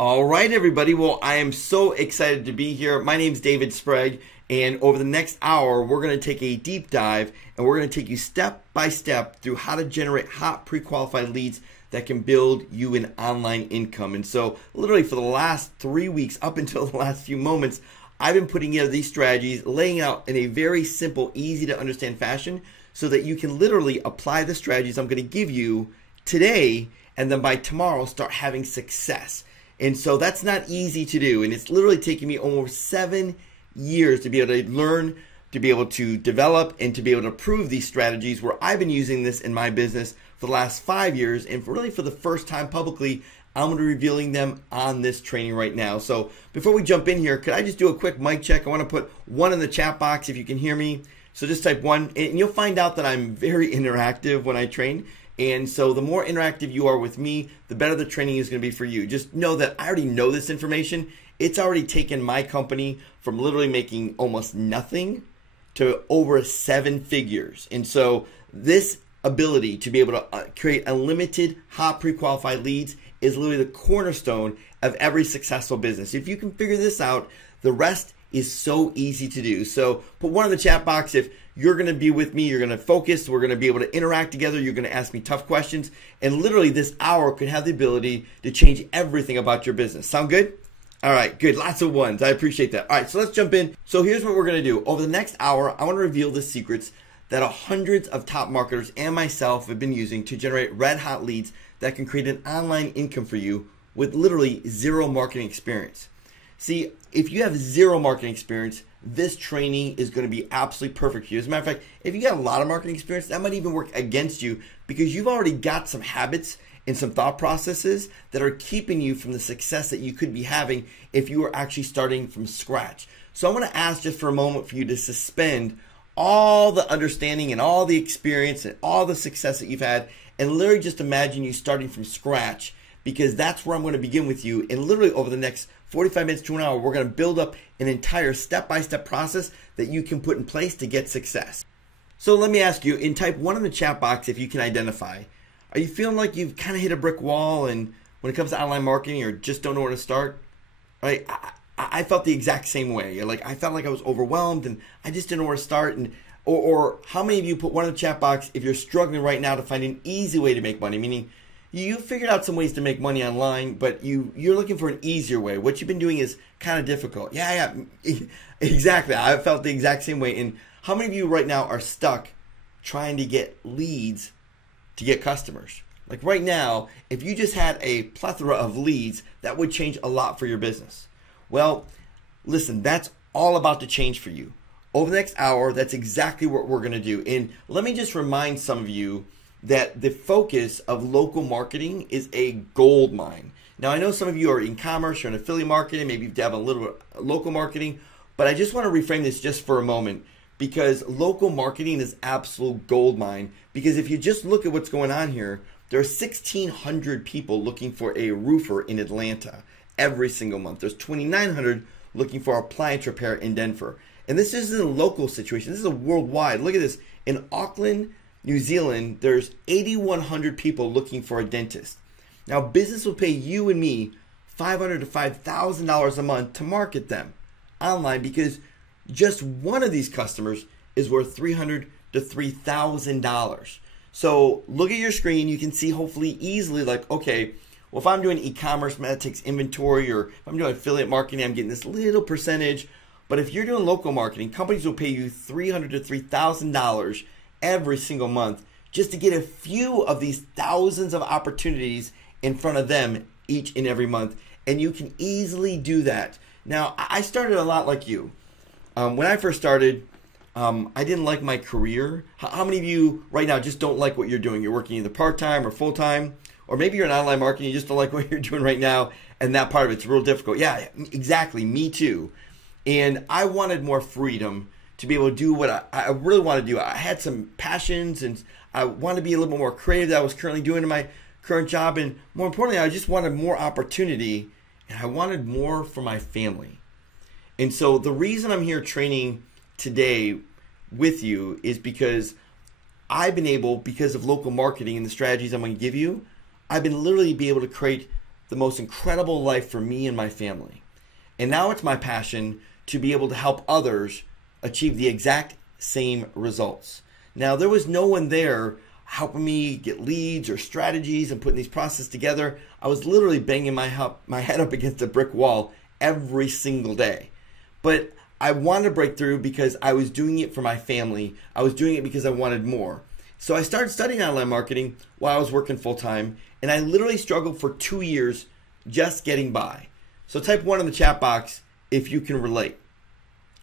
All right, everybody. Well, I am so excited to be here. My name's David Sprague, and over the next hour, we're going to take a deep dive, and we're going to take you step by step through how to generate hot pre-qualified leads that can build you an online income. And so literally for the last 3 weeks, up until the last few moments, I've been putting together these strategies, laying out in a very simple, easy to understand fashion so that you can literally apply the strategies I'm going to give you today, and then by tomorrow start having success. And so that's not easy to do. And it's literally taken me almost 7 years to be able to learn, to be able to develop, and to be able to prove these strategies, where I've been using this in my business for the last 5 years. And really for the first time publicly, I'm going to be revealing them on this training right now. So before we jump in here, could I just do a quick mic check? I want to put 1 in the chat box if you can hear me. So just type 1, and you'll find out that I'm very interactive when I train. And so the more interactive you are with me, the better the training is going to be for you. Just know that I already know this information. It's already taken my company from literally making almost nothing to over 7 figures. And so this ability to be able to create unlimited hot pre-qualified leads is literally the cornerstone of every successful business. If you can figure this out, the rest is so easy to do. So put 1 in the chat box if you're going to be with me, you're going to focus, we're going to be able to interact together, you're going to ask me tough questions, and literally this hour could have the ability to change everything about your business. Sound good? All right, good. Lots of 1s. I appreciate that. All right, so let's jump in. So here's what we're going to do. Over the next hour, I want to reveal the secrets that hundreds of top marketers and myself have been using to generate red hot leads that can create an online income for you with literally 0 marketing experience. See, if you have 0 marketing experience, this training is going to be absolutely perfect for you. As a matter of fact, if you got a lot of marketing experience, that might even work against you because you've already got some habits and some thought processes that are keeping you from the success that you could be having if you were actually starting from scratch. So I'm going to ask just for a moment for you to suspend all the understanding and all the experience and all the success that you've had, and literally just imagine you starting from scratch, because that's where I'm going to begin with you. And literally over the next 45 minutes to an hour, we're going to build up an entire step-by-step process that you can put in place to get success. So let me ask you, and type 1 in the chat box if you can identify. Are you feeling like you've kind of hit a brick wall, and when it comes to online marketing, or just don't know where to start? Right? I felt the exact same way. Like, I felt like I was overwhelmed and I just didn't know where to start. And or how many of you put 1 in the chat box if you're struggling right now to find an easy way to make money? Meaning you figured out some ways to make money online, but you're looking for an easier way. What you've been doing is kind of difficult. Yeah, exactly. I felt the exact same way. And how many of you right now are stuck trying to get leads to get customers? Like right now, if you just had a plethora of leads, that would change a lot for your business. Well, listen, that's all about to change for you. Over the next hour, that's exactly what we're going to do. And let me just remind some of you that the focus of local marketing is a gold mine. Now, I know some of you are in commerce or in affiliate marketing, maybe you have a little bit of local marketing, but I just want to reframe this just for a moment, because local marketing is absolute gold mine. Because if you just look at what's going on here, there are 1,600 people looking for a roofer in Atlanta every single month. There's 2,900 looking for appliance repair in Denver. And this isn't a local situation. This is a worldwide. Look at this. In Auckland, New Zealand, there's 8,100 people looking for a dentist. Now, business will pay you and me $500 to $5,000 a month to market them online, because just one of these customers is worth $300 to $3,000. So look at your screen. You can see hopefully easily, like, okay, well, if I'm doing e-commerce, that takes inventory, or if I'm doing affiliate marketing, I'm getting this little percentage. But if you're doing local marketing, companies will pay you $300 to $3,000 every single month just to get a few of these thousands of opportunities in front of them each and every month. And you can easily do that. Now, I started a lot like you. When I first started, I didn't like my career. How many of you right now just don't like what you're doing? You're working either part-time or full-time, or maybe you're in online marketing, you just don't like what you're doing right now, and that part of it's real difficult. Yeah, exactly. Me too. And I wanted more freedom to be able to do what I really want to do. I had some passions, and I wanted to be a little bit more creative that I was currently doing in my current job. And more importantly, I just wanted more opportunity, and I wanted more for my family. And so the reason I'm here training today with you is because I've been able, because of local marketing and the strategies I'm going to give you, I've been literally be able to create the most incredible life for me and my family. And now it's my passion to be able to help others achieve the exact same results. Now, there was no one there helping me get leads or strategies and putting these processes together. I was literally banging my head up against a brick wall every single day. But I wanted to break through because I was doing it for my family. I was doing it because I wanted more. So I started studying online marketing while I was working full time, and I literally struggled for 2 years just getting by. So type 1 in the chat box if you can relate.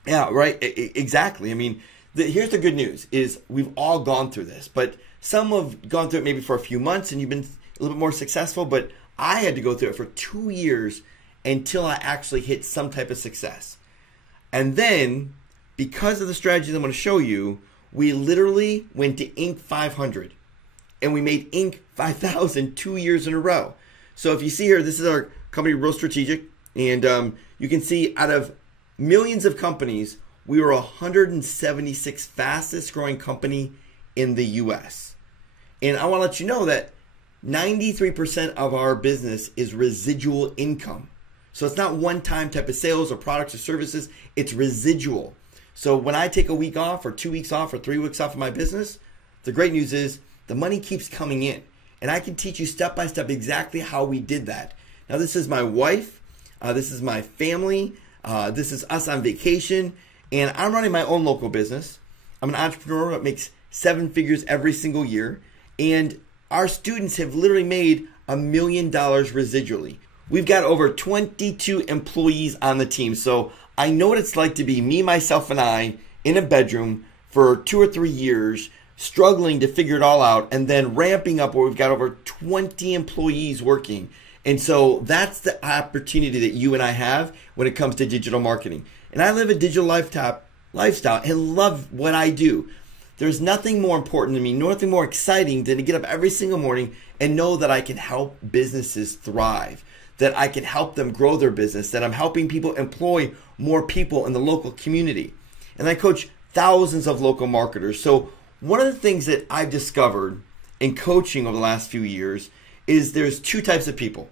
Yeah, right, exactly. I mean, here's the good news is we've all gone through this, but some have gone through it maybe for a few months and you've been a little bit more successful, but I had to go through it for 2 years until I actually hit some type of success. And then, because of the strategies I'm going to show you, we literally went to Inc. 500 and we made Inc. 5000 2 years in a row. So if you see here, this is our company, Real Strategic, and you can see out of millions of companies, we were 176th fastest growing company in the US. And I want to let you know that 93% of our business is residual income. So it's not one-time type of sales or products or services, it's residual. So when I take a week off or 2 weeks off or 3 weeks off of my business, the great news is the money keeps coming in. And I can teach you step by step exactly how we did that. Now this is my wife, this is my family, this is us on vacation, and I'm running my own local business. I'm an entrepreneur that makes 7 figures every single year, and our students have literally made $1 million residually. We've got over 22 employees on the team, so I know what it's like to be me, myself, and I in a bedroom for 2 or 3 years, struggling to figure it all out, and then ramping up where we've got over 20 employees working. And so that's the opportunity that you and I have when it comes to digital marketing. And I live a digital lifestyle and love what I do. There's nothing more important to me, nothing more exciting than to get up every single morning and know that I can help businesses thrive, that I can help them grow their business, that I'm helping people employ more people in the local community. And I coach thousands of local marketers. So one of the things that I've discovered in coaching over the last few years is there's 2 types of people.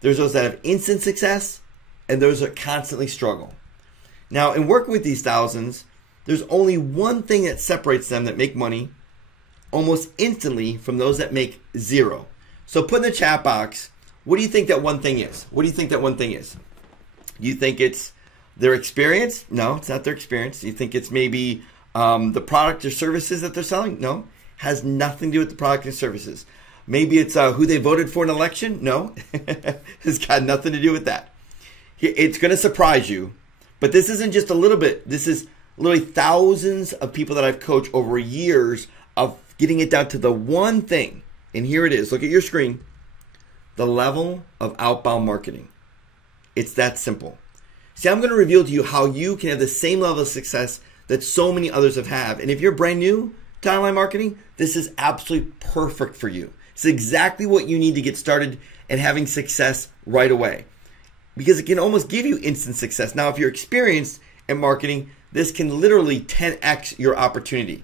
There's those that have instant success and those that constantly struggle. Now, in working with these thousands, there's only one thing that separates them that make money almost instantly from those that make 0. So put in the chat box, what do you think that one thing is? What do you think that one thing is? Do you think it's their experience? No, it's not their experience. Do you think it's maybe the product or services that they're selling? No, has nothing to do with the product and services. Maybe it's who they voted for in an election? No, it's got nothing to do with that. It's going to surprise you, but this isn't just a little bit. This is literally thousands of people that I've coached over years of getting it down to the one thing. And here it is. Look at your screen. The level of outbound marketing. It's that simple. See, I'm going to reveal to you how you can have the same level of success that so many others have had. And if you're brand new to online marketing, this is absolutely perfect for you. It's exactly what you need to get started and having success right away, because it can almost give you instant success. Now, if you're experienced in marketing, this can literally 10x your opportunity.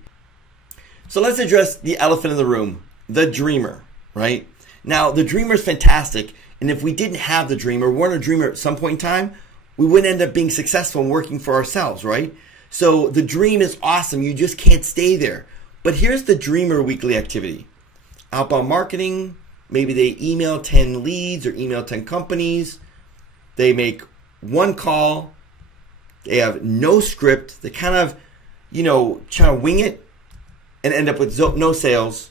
So let's address the elephant in the room, the dreamer, right? Now, the dreamer is fantastic. And if we didn't have the dreamer, weren't a dreamer at some point in time, we wouldn't end up being successful and working for ourselves, right? So the dream is awesome. You just can't stay there. But here's the dreamer weekly activity. Outbound marketing, maybe they email 10 leads or email 10 companies. They make 1 call. They have no script. They kind of, try to wing it and end up with no sales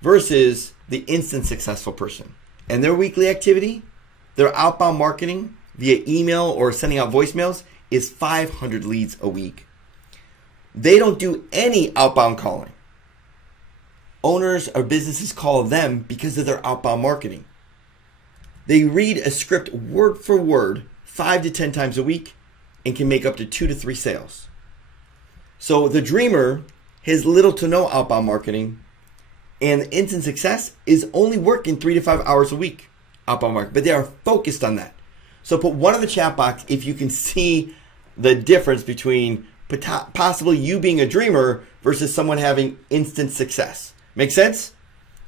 versus the instant successful person. And their weekly activity, their outbound marketing via email or sending out voicemails is 500 leads a week. They don't do any outbound calling. Owners or businesses call them because of their outbound marketing. They read a script word for word 5 to 10 times a week and can make up to 2 to 3 sales. So the dreamer has little to no outbound marketing, and instant success is only working 3 to 5 hours a week outbound marketing, but they are focused on that. So put 1 in the chat box if you can see the difference between possibly you being a dreamer versus someone having instant success. Make sense?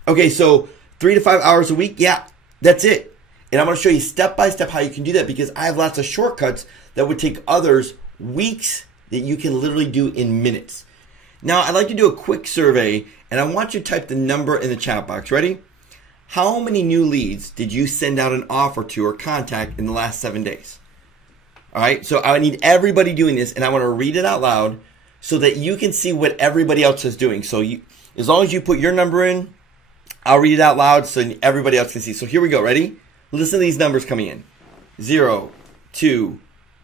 Okay, so 3 to 5 hours a week, yeah, that's it. And I'm going to show you step by step how you can do that, because I have lots of shortcuts that would take others weeks that you can literally do in minutes. Now, I'd like to do a quick survey, and I want you to type the number in the chat box. Ready? How many new leads did you send out an offer to or contact in the last 7 days? All right, so I need everybody doing this, and I want to read it out loud so that you can see what everybody else is doing. So as long as you put your number in, I'll read it out loud so everybody else can see. So here we go. Ready? Listen to these numbers coming in. 0, 2,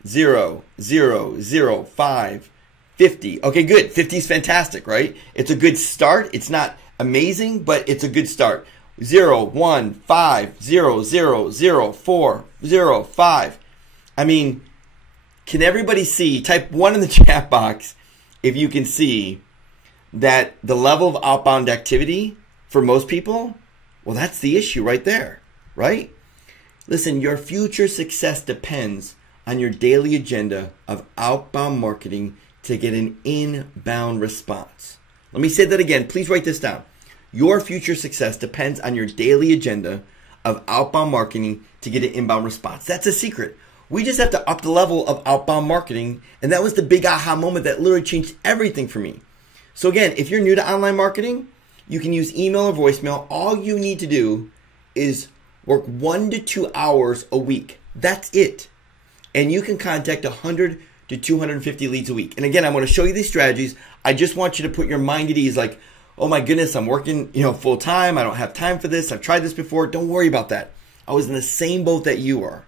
0, 0, 0, 5, 50. Okay, good. 50 is fantastic, right? It's a good start. It's not amazing, but it's a good start. 0, 1, 5, 0, 0, 0, 4, 0, 5. I mean, can everybody see? Type 1 in the chat box if you can see that the level of outbound activity for most people, well, that's the issue right there, right? Listen, your future success depends on your daily agenda of outbound marketing to get an inbound response. Let me say that again. Please write this down. Your future success depends on your daily agenda of outbound marketing to get an inbound response. That's a secret. We just have to up the level of outbound marketing, and that was the big aha moment that literally changed everything for me. So again, if you're new to online marketing, you can use email or voicemail. All you need to do is work 1 to 2 hours a week. That's it. And you can contact 100 to 250 leads a week. And again, I'm going to show you these strategies. I just want you to put your mind at ease, like, oh my goodness, I'm working, full time. I don't have time for this. I've tried this before. Don't worry about that. I was in the same boat that you are.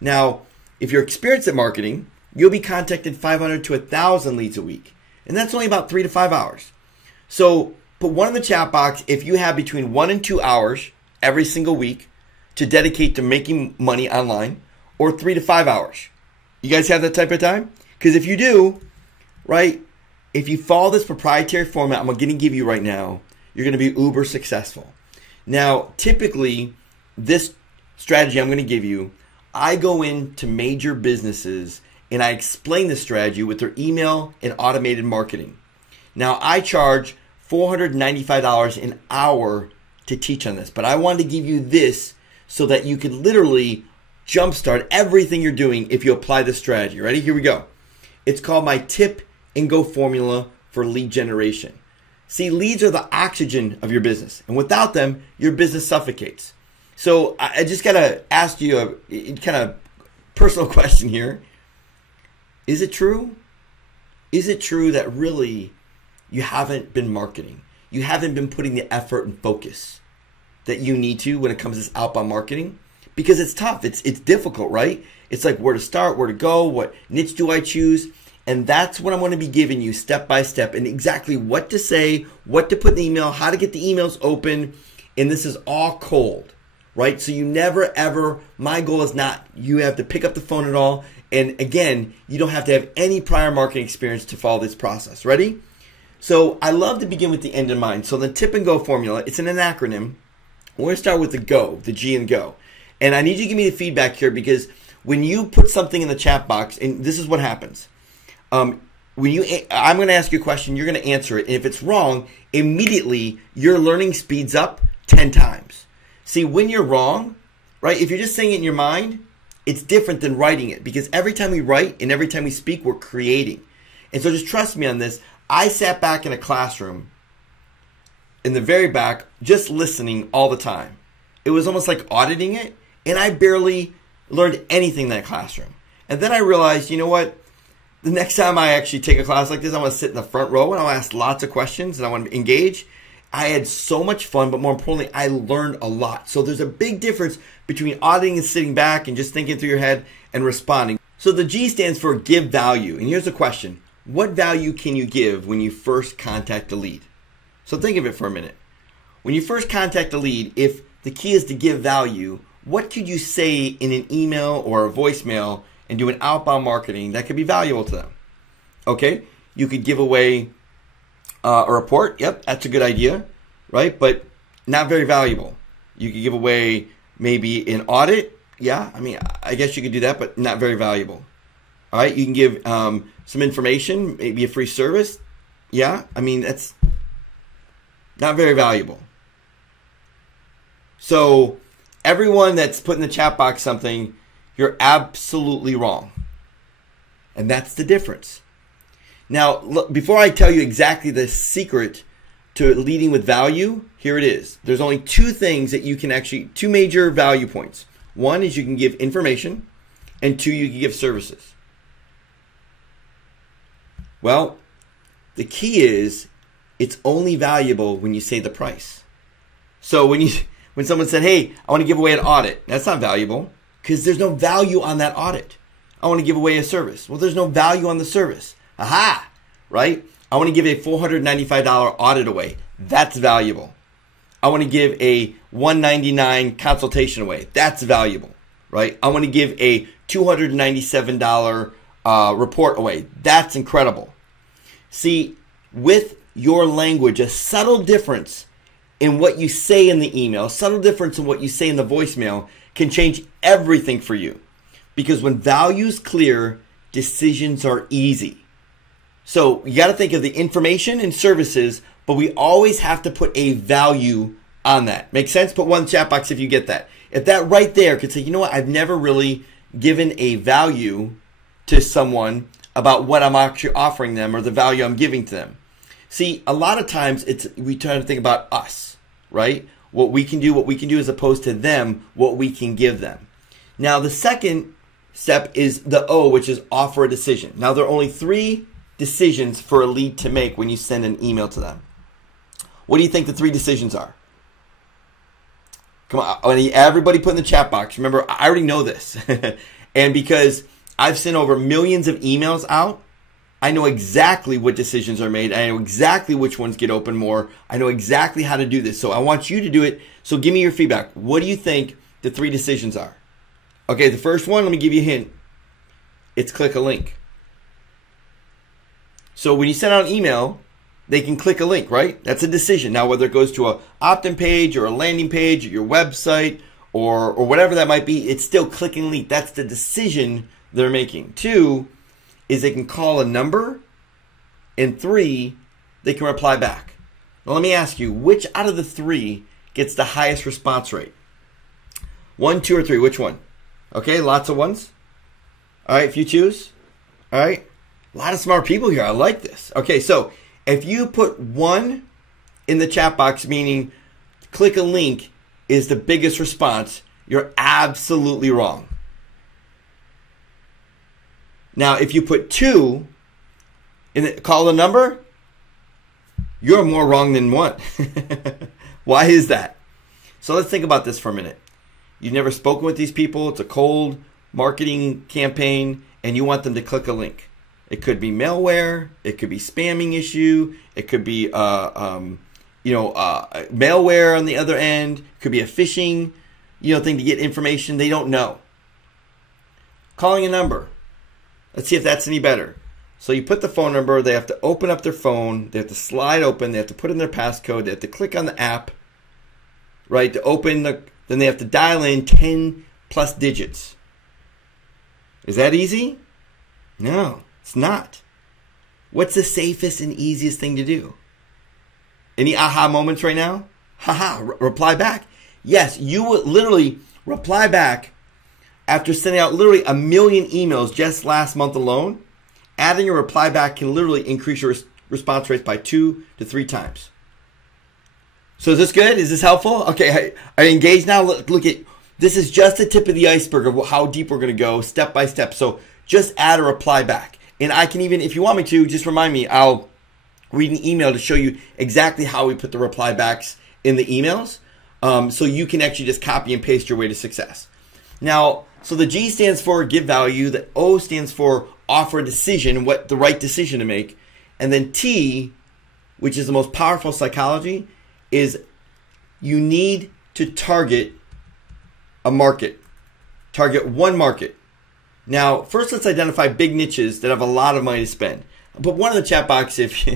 Now, if you're experienced at marketing, you'll be contacted 500 to 1,000 leads a week. And that's only about 3 to 5 hours. So put 1 in the chat box if you have between 1 and 2 hours every single week to dedicate to making money online, or 3 to 5 hours. You guys have that type of time? Because if you do, right, if you follow this proprietary format I'm going to give you right now, you're going to be uber successful. Now, typically, this strategy I'm going to give you, I go into major businesses and I explain the strategy with their email and automated marketing. Now, I charge $495 an hour to teach on this, but I wanted to give you this so that you could literally jumpstart everything you're doing if you apply this strategy. Ready? Here we go. It's called my tip and go formula for lead generation. See, leads are the oxygen of your business, and without them, your business suffocates. So I just got to ask you a kind of personal question here. Is it true? Is it true that really you haven't been marketing? You haven't been putting the effort and focus that you need to when it comes to this outbound marketing? Because it's tough. It's difficult, right? It's like where to start, where to go, what niche do I choose? And that's what I'm going to be giving you step by step, and exactly what to say, what to put in the email, how to get the emails open. And this is all cold, right? So you never ever, my goal is not you have to pick up the phone at all. And again, you don't have to have any prior marketing experience to follow this process. Ready? So I love to begin with the end in mind. So the tip and go formula, it's an acronym. We're going to start with the go, the G and go. And I need you to give me the feedback here, because when you put something in the chat box, and this is what happens. I'm going to ask you a question, you're going to answer it. And if it's wrong, immediately your learning speeds up 10 times. See, when you're wrong, right, if you're just saying it in your mind, it's different than writing it, because every time we write and every time we speak, we're creating. And so just trust me on this. I sat back in a classroom in the very back, just listening all the time. It was almost like auditing it, and I barely learned anything in that classroom. And then I realized, you know what? The next time I actually take a class like this, I want to sit in the front row and I'll ask lots of questions and I want to engage. I had so much fun, but more importantly, I learned a lot. So there's a big difference between auditing and sitting back and just thinking through your head and responding. So the G stands for give value. And here's the question. What value can you give when you first contact a lead? So think of it for a minute. When you first contact a lead, if the key is to give value, what could you say in an email or a voicemail and do an outbound marketing that could be valuable to them? Okay, you could give away a report. Yep, that's a good idea, right? But not very valuable. You could give away maybe an audit. Yeah, I mean, I guess you could do that, but not very valuable. All right, you can give some information, maybe a free service. Yeah, I mean, that's not very valuable. So everyone that's put in the chat box something, you're absolutely wrong. And that's the difference. Now, look, before I tell you exactly the secret to leading with value, here it is. There's only two things that you can actually, two major value points. One is you can give information, and two, you can give services. Well, the key is it's only valuable when you say the price. So when someone said, hey, I want to give away an audit, that's not valuable because there's no value on that audit. I want to give away a service. Well, there's no value on the service. Aha, right? I want to give a $495 audit away. That's valuable. I want to give a $199 consultation away. That's valuable, right? I want to give a $297 report away. That's incredible. See, with your language, a subtle difference in what you say in the email, a subtle difference in what you say in the voicemail can change everything for you. Because when value is clear, decisions are easy. So you got to think of the information and services, but we always have to put a value on that. Make sense? Put one chat box if you get that. If that right there could say, you know what, I've never really given a value to someone about what I'm actually offering them or the value I'm giving to them. See, a lot of times we try to think about us, right? What we can do as opposed to them, what we can give them. Now, the second step is the O, which is offer a decision. Now, there are only 3 decisions for a lead to make when you send an email to them. What do you think the 3 decisions are? Come on, everybody put in the chat box. Remember, I already know this. And because I've sent over millions of emails out, I know exactly what decisions are made. I know exactly which ones get open more. I know exactly how to do this. So I want you to do it. So give me your feedback. What do you think the 3 decisions are? Okay, the first one, let me give you a hint. It's click a link. So when you send out an email, they can click a link, right? That's a decision. Now, whether it goes to an opt-in page or a landing page or your website or whatever that might be, it's still clicking link. That's the decision they're making. 2 is they can call a number. And 3, they can reply back. Now, let me ask you, which out of the 3 gets the highest response rate? 1, 2, or 3? Which one? Okay, lots of ones. All right, if you choose. All right. A lot of smart people here. I like this. Okay, so if you put 1 in the chat box, meaning click a link is the biggest response, you're absolutely wrong. Now, if you put 2 in the call a number, you're more wrong than 1. Why is that? So let's think about this for a minute. You've never spoken with these people. It's a cold marketing campaign, and you want them to click a link. It could be malware. It could be spamming issue. It could be malware on the other end. It could be a phishing thing to get information they don't know. Calling a number. Let's see if that's any better. So you put the phone number. They have to open up their phone. They have to slide open. They have to put in their passcode. They have to click on the app, right, to open the. Then they have to dial in 10 plus digits. Is that easy? No. It's not. What's the safest and easiest thing to do? Any aha moments right now? Haha, reply back. Yes, you will literally reply back after sending out literally 1 million emails just last month alone. Adding a reply back can literally increase your response rates by 2 to 3 times. So is this good? Is this helpful? Okay, are you engaged now? Look at, this is just the tip of the iceberg of how deep we're going to go step by step. So just add a reply back. And I can even, if you want me to, just remind me, I'll read an email to show you exactly how we put the reply backs in the emails. So you can actually just copy and paste your way to success. Now, so the G stands for give value. The O stands for offer a decision, what the right decision to make. And then T, which is the most powerful psychology, is you need to target a market. Target one market. Now, first let's identify big niches that have a lot of money to spend. But one of the chat box, if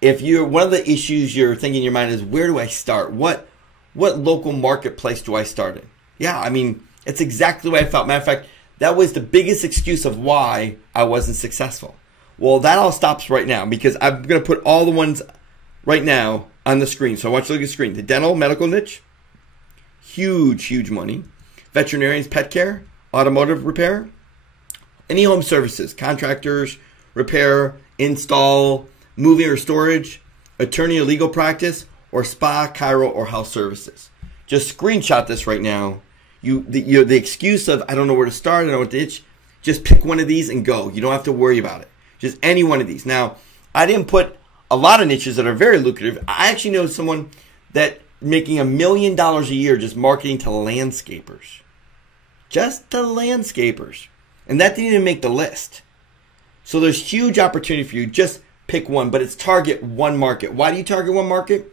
you're one of the issues you're thinking in your mind is, where do I start? What local marketplace do I start in? Yeah, I mean, it's exactly the way I felt. Matter of fact, that was the biggest excuse of why I wasn't successful. Well, that all stops right now because I'm going to put all the ones right now on the screen. So I want you to look at the screen. The dental, medical niche, huge, huge money. Veterinarians, pet care, automotive repair, any home services, contractors, repair, install, moving or storage, attorney or legal practice, or spa, chiro, or health services. Just screenshot this right now. The excuse of, I don't know where to start, I don't know what to itch, just pick one of these and go. You don't have to worry about it. Just any one of these. Now, I didn't put a lot of niches that are very lucrative. I actually know someone that making $1 million a year just marketing to landscapers. Just to landscapers. And that didn't even make the list. So there's huge opportunity for you. Just pick one, but it's target one market. Why do you target one market?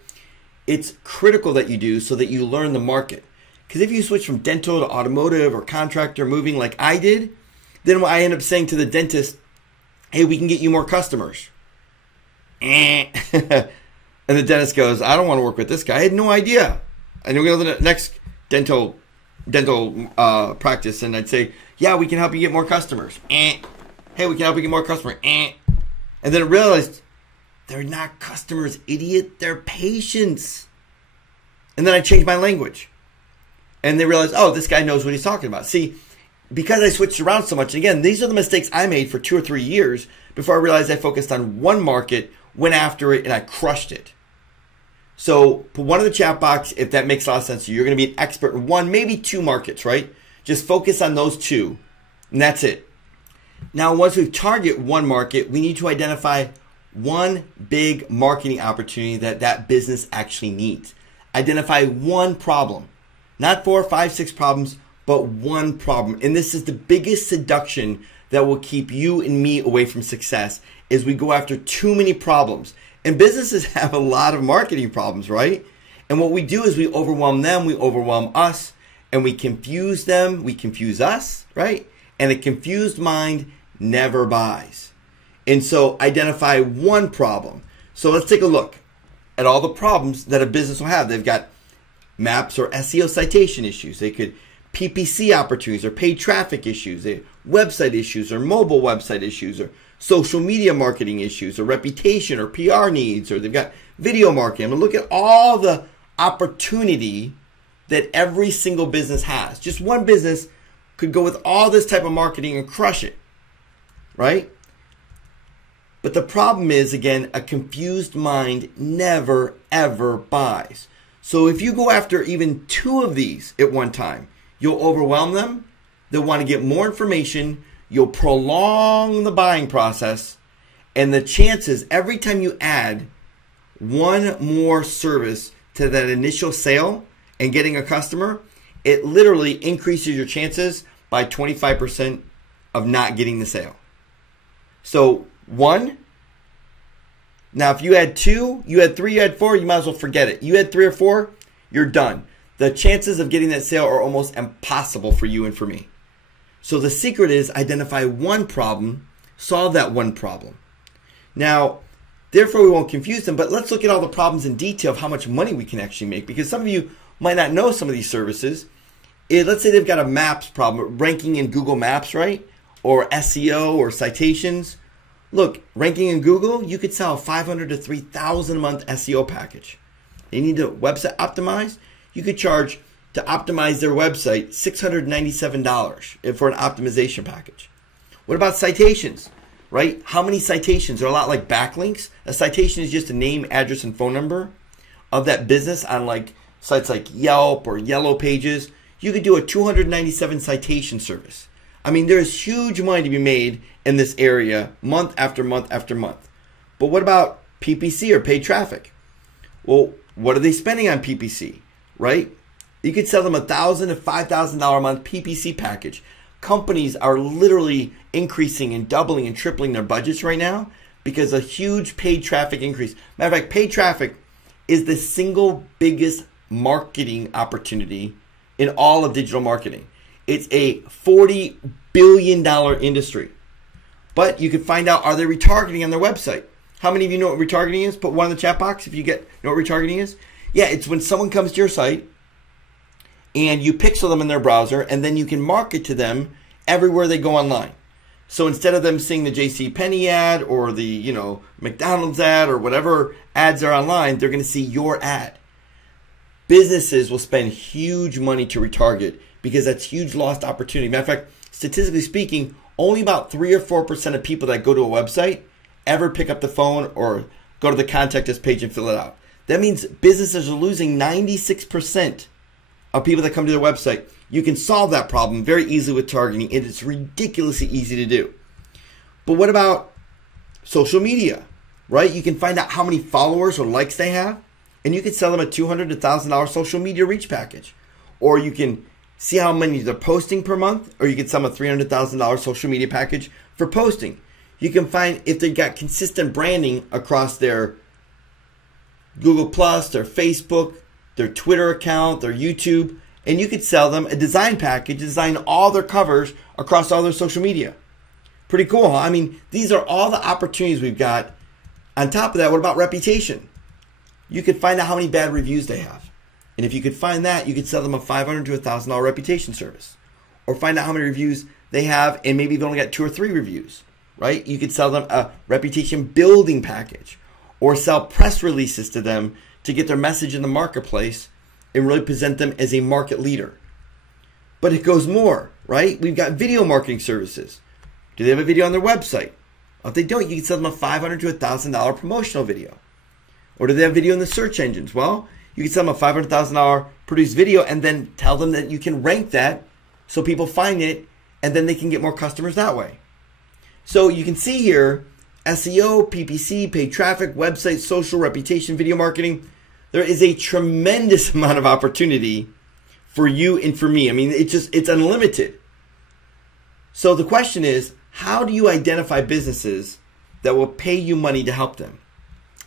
It's critical that you do so that you learn the market. Because if you switch from dental to automotive or contractor moving like I did, then I end up saying to the dentist, hey, we can get you more customers. And the dentist goes, I don't want to work with this guy. I had no idea. And then we go to the next dental practice, and I'd say, yeah, we can help you get more customers. Hey, we can help you get more customers. And then I realized they're not customers, idiot. They're patients. And then I changed my language. And they realized, oh, this guy knows what he's talking about. See, because I switched around so much, and again, these are the mistakes I made for 2 or 3 years before I realized I focused on one market, went after it, and I crushed it. So put one in the chat box if that makes a lot of sense to you. You're going to be an expert in 1, maybe 2 markets, right? Just focus on those 2, and that's it. Now, once we target one market, we need to identify one big marketing opportunity that business actually needs. Identify one problem. Not 4, 5, 6 problems, but one problem. And this is the biggest seduction that will keep you and me away from success, is we go after too many problems. And businesses have a lot of marketing problems, right? And what we do is we overwhelm them, we overwhelm us, and we confuse them, we confuse us, right? And a confused mind never buys. And so identify one problem. So let's take a look at all the problems that a business will have. They've got maps or SEO citation issues. They could PPC opportunities or paid traffic issues, website issues or mobile website issues, or social media marketing issues, or reputation or PR needs, or they've got video marketing. I'm going to look at all the opportunity that every single business has. Just one business could go with all this type of marketing and crush it, right? But the problem is, again, a confused mind never, ever buys. So if you go after even 2 of these at one time, you'll overwhelm them. They'll want to get more information. You'll prolong the buying process. And the chances, every time you add one more service to that initial sale and getting a customer, it literally increases your chances by 25% of not getting the sale. So 1. Now, if you had 2, you had 3, you had 4, you might as well forget it. You had 3 or 4, you're done. The chances of getting that sale are almost impossible for you and for me. So the secret is identify one problem, solve that one problem. Now, therefore we won't confuse them, but let's look at all the problems in detail of how much money we can actually make, because some of you might not know some of these services. Let's say they've got a maps problem, ranking in Google Maps, right? Or SEO or citations. Look, ranking in Google, you could sell a $500 to $3,000 a month SEO package. They need a website optimized. You could charge to optimize their website $697 for an optimization package. What about citations, right? How many citations? They're a lot like backlinks. A citation is just a name, address, and phone number of that business on like sites like Yelp or Yellow Pages. You could do a 297 citation service. I mean, there's huge money to be made in this area month after month after month. But what about PPC or paid traffic? Well, what are they spending on PPC, right? You could sell them a $1,000 to $5,000 a month PPC package. Companies are literally increasing and doubling and tripling their budgets right now because of a huge paid traffic increase. Matter of fact, paid traffic is the single biggest marketing opportunity in all of digital marketing. It's a $40 billion industry. But you can find out, are they retargeting on their website? How many of you know what retargeting is? Put 1 in the chat box if you know what retargeting is. Yeah, it's when someone comes to your site and you pixel them in their browser, and then you can market to them everywhere they go online. So instead of them seeing the JCPenney ad or the McDonald's ad or whatever ads are online, they're going to see your ad. businesses will spend huge money to retarget because that's huge lost opportunity. Matter of fact, statistically speaking, only about 3 or 4% of people that go to a website ever pick up the phone or go to the contact us page and fill it out. That means businesses are losing 96% of people that come to their website. You can solve that problem very easily with targeting, and it's ridiculously easy to do. But what about social media, right? You can find out how many followers or likes they have, and you can sell them a $200 to $1,000 social media reach package. Or you can see how many they're posting per month, or you can sell them a $300,000 social media package for posting. You can find if they've got consistent branding across their Google+, their Facebook, their Twitter account, their YouTube, and you could sell them a design package, design all their covers across all their social media. Pretty cool, huh? I mean, these are all the opportunities we've got. On top of that, what about reputation? You could find out how many bad reviews they have. And if you could find that, you could sell them a $500 to $1,000 reputation service. Or find out how many reviews they have, and maybe they've only got 2 or 3 reviews, right? You could sell them a reputation building package. Or sell press releases to them to get their message in the marketplace and really present them as a market leader. But it goes more, right? We've got video marketing services. Do they have a video on their website? If they don't, you can sell them a $500 to $1,000 promotional video. Or do they have video in the search engines? Well, you can sell them a $500,000 produced video and then tell them that you can rank that so people find it and then they can get more customers that way. So you can see here, SEO, PPC, paid traffic, website, social, reputation, video marketing. There is a tremendous amount of opportunity for you and for me. I mean, it's unlimited. So the question is, how do you identify businesses that will pay you money to help them?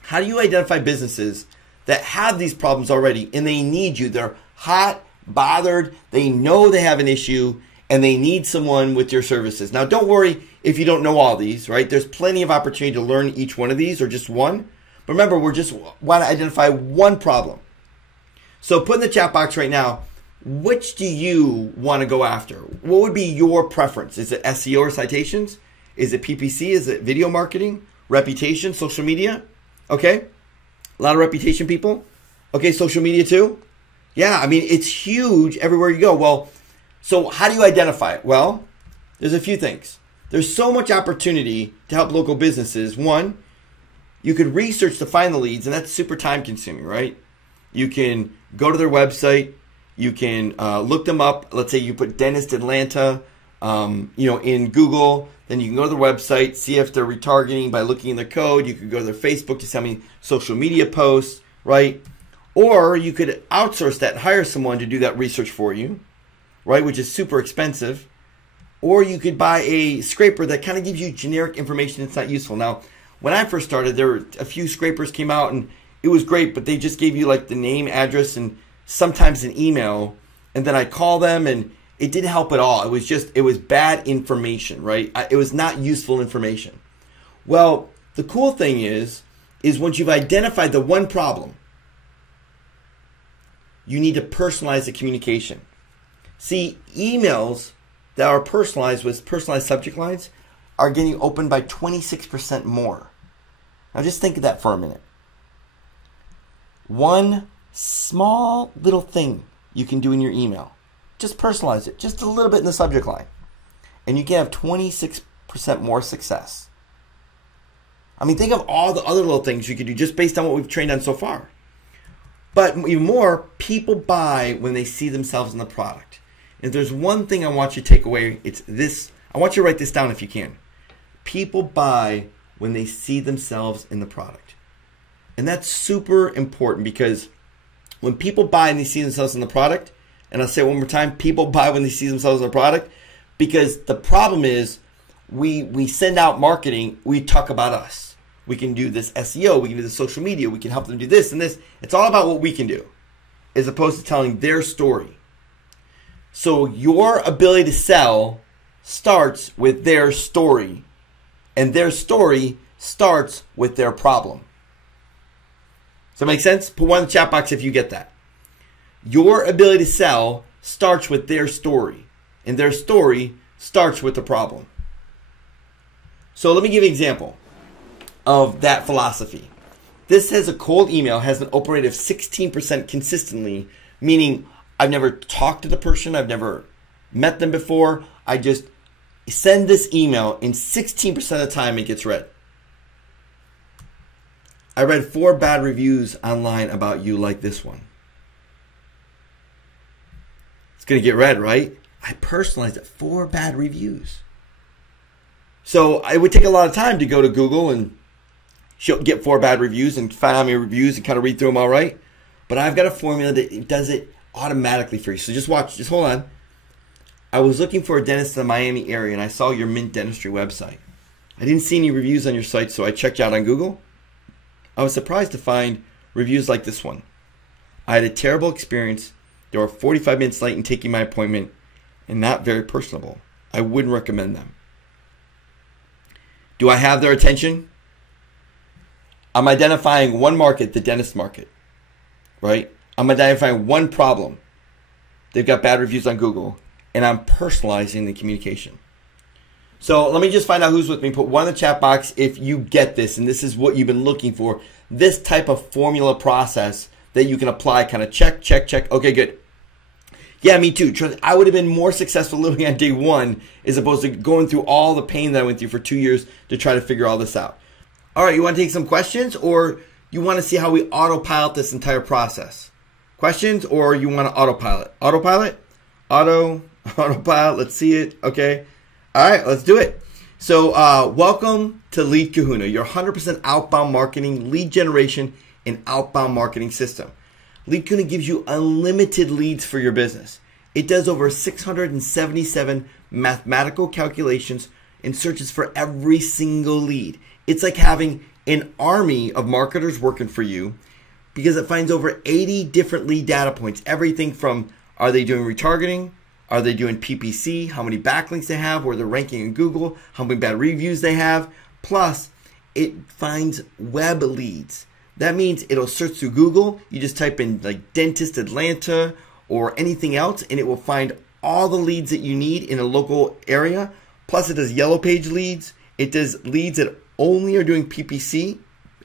How do you identify businesses that have these problems already and they need you? They're hot, bothered, they know they have an issue, and they need someone with your services. Now, don't worry if you don't know all these, right? There's plenty of opportunity to learn each one of these or just one. But remember, we're just want to identify one problem. So put in the chat box right now, which do you want to go after? What would be your preference? Is it SEO or citations? Is it PPC? Is it video marketing? Reputation? Social media? Okay. A lot of reputation people. Okay, social media too? Yeah, I mean, it's huge everywhere you go. Well, so how do you identify it? Well, there's a few things. There's so much opportunity to help local businesses. One, you could research to find the leads, and that's super time consuming, right? You can go to their website. You can look them up. Let's say you put Dentist Atlanta, in Google. Then you can go to their website, see if they're retargeting by looking in the code. You could go to their Facebook to see how many social media posts, right? Or you could outsource that and hire someone to do that research for you, right? Which is super expensive. Or you could buy a scraper that kind of gives you generic information that's not useful. Now, when I first started, there were a few scrapers came out and it was great, but they just gave you like the name, address, and sometimes an email. And then I call them and it didn't help at all. It was bad information, right? It was not useful information. Well, the cool thing is once you've identified the one problem, you need to personalize the communication. See, emails that are personalized with personalized subject lines are getting opened by 26% more. Now just think of that for a minute. One small little thing you can do in your email. Just personalize it just a little bit in the subject line. And you can have 26% more success. I mean, think of all the other little things you could do just based on what we've trained on so far. But even more, people buy when they see themselves in the product. And if there's one thing I want you to take away, it's this. I want you to write this down if you can. People buy when they see themselves in the product. And that's super important because when people buy and they see themselves in the product, and I'll say it one more time, people buy when they see themselves in the product, because the problem is we send out marketing, we talk about us. We can do this SEO, we can do this social media, we can help them do this and this. It's all about what we can do as opposed to telling their story. So your ability to sell starts with their story, and their story starts with their problem. Does that make sense? Put one in the chat box if you get that. Your ability to sell starts with their story, and their story starts with the problem. So let me give you an example of that philosophy. This has a cold email, has an open rate of 16% consistently, meaning I've never talked to the person, I've never met them before. I just send this email, and 16% of the time it gets read. I read 4 bad reviews online about you like this one. It's going to get read, right? I personalized it. 4 bad reviews. So it would take a lot of time to go to Google and get 4 bad reviews and find how many reviews and kind of read through them all right. But I've got a formula that does it automatically for you. So just watch, just hold on. I was looking for a dentist in the Miami area, and I saw your Mint Dentistry website. I didn't see any reviews on your site, so I checked out on Google. I was surprised to find reviews like this one. I had a terrible experience. They were 45 minutes late in taking my appointment and not very personable. I wouldn't recommend them. Do I have their attention? I'm identifying one market, the dentist market, right? I'm identifying one problem. They've got bad reviews on Google, and I'm personalizing the communication. So let me just find out who's with me. Put 1 in the chat box if you get this, and this is what you've been looking for. This type of formula process that you can apply, kind of check, check, check. Okay, good. Yeah, me too. I would have been more successful literally on day 1 as opposed to going through all the pain that I went through for 2 years to try to figure all this out. All right, you want to take some questions, or you want to see how we autopilot this entire process? Questions, or you want to autopilot? Autopilot? Autopilot, let's see it. Okay. All right, let's do it. So welcome to Lead Kahuna, your 100% outbound marketing, lead generation, and outbound marketing system. Lead Kahuna gives you unlimited leads for your business. It does over 677 mathematical calculations and searches for every single lead. It's like having an army of marketers working for you because it finds over 80 different lead data points. Everything from, are they doing retargeting? Are they doing PPC? How many backlinks they have? Where they're ranking in Google? How many bad reviews they have? Plus, it finds web leads. That means it'll search through Google. You just type in like Dentist Atlanta or anything else, and it will find all the leads that you need in a local area. Plus, it does yellow page leads. It does leads that only are doing PPC,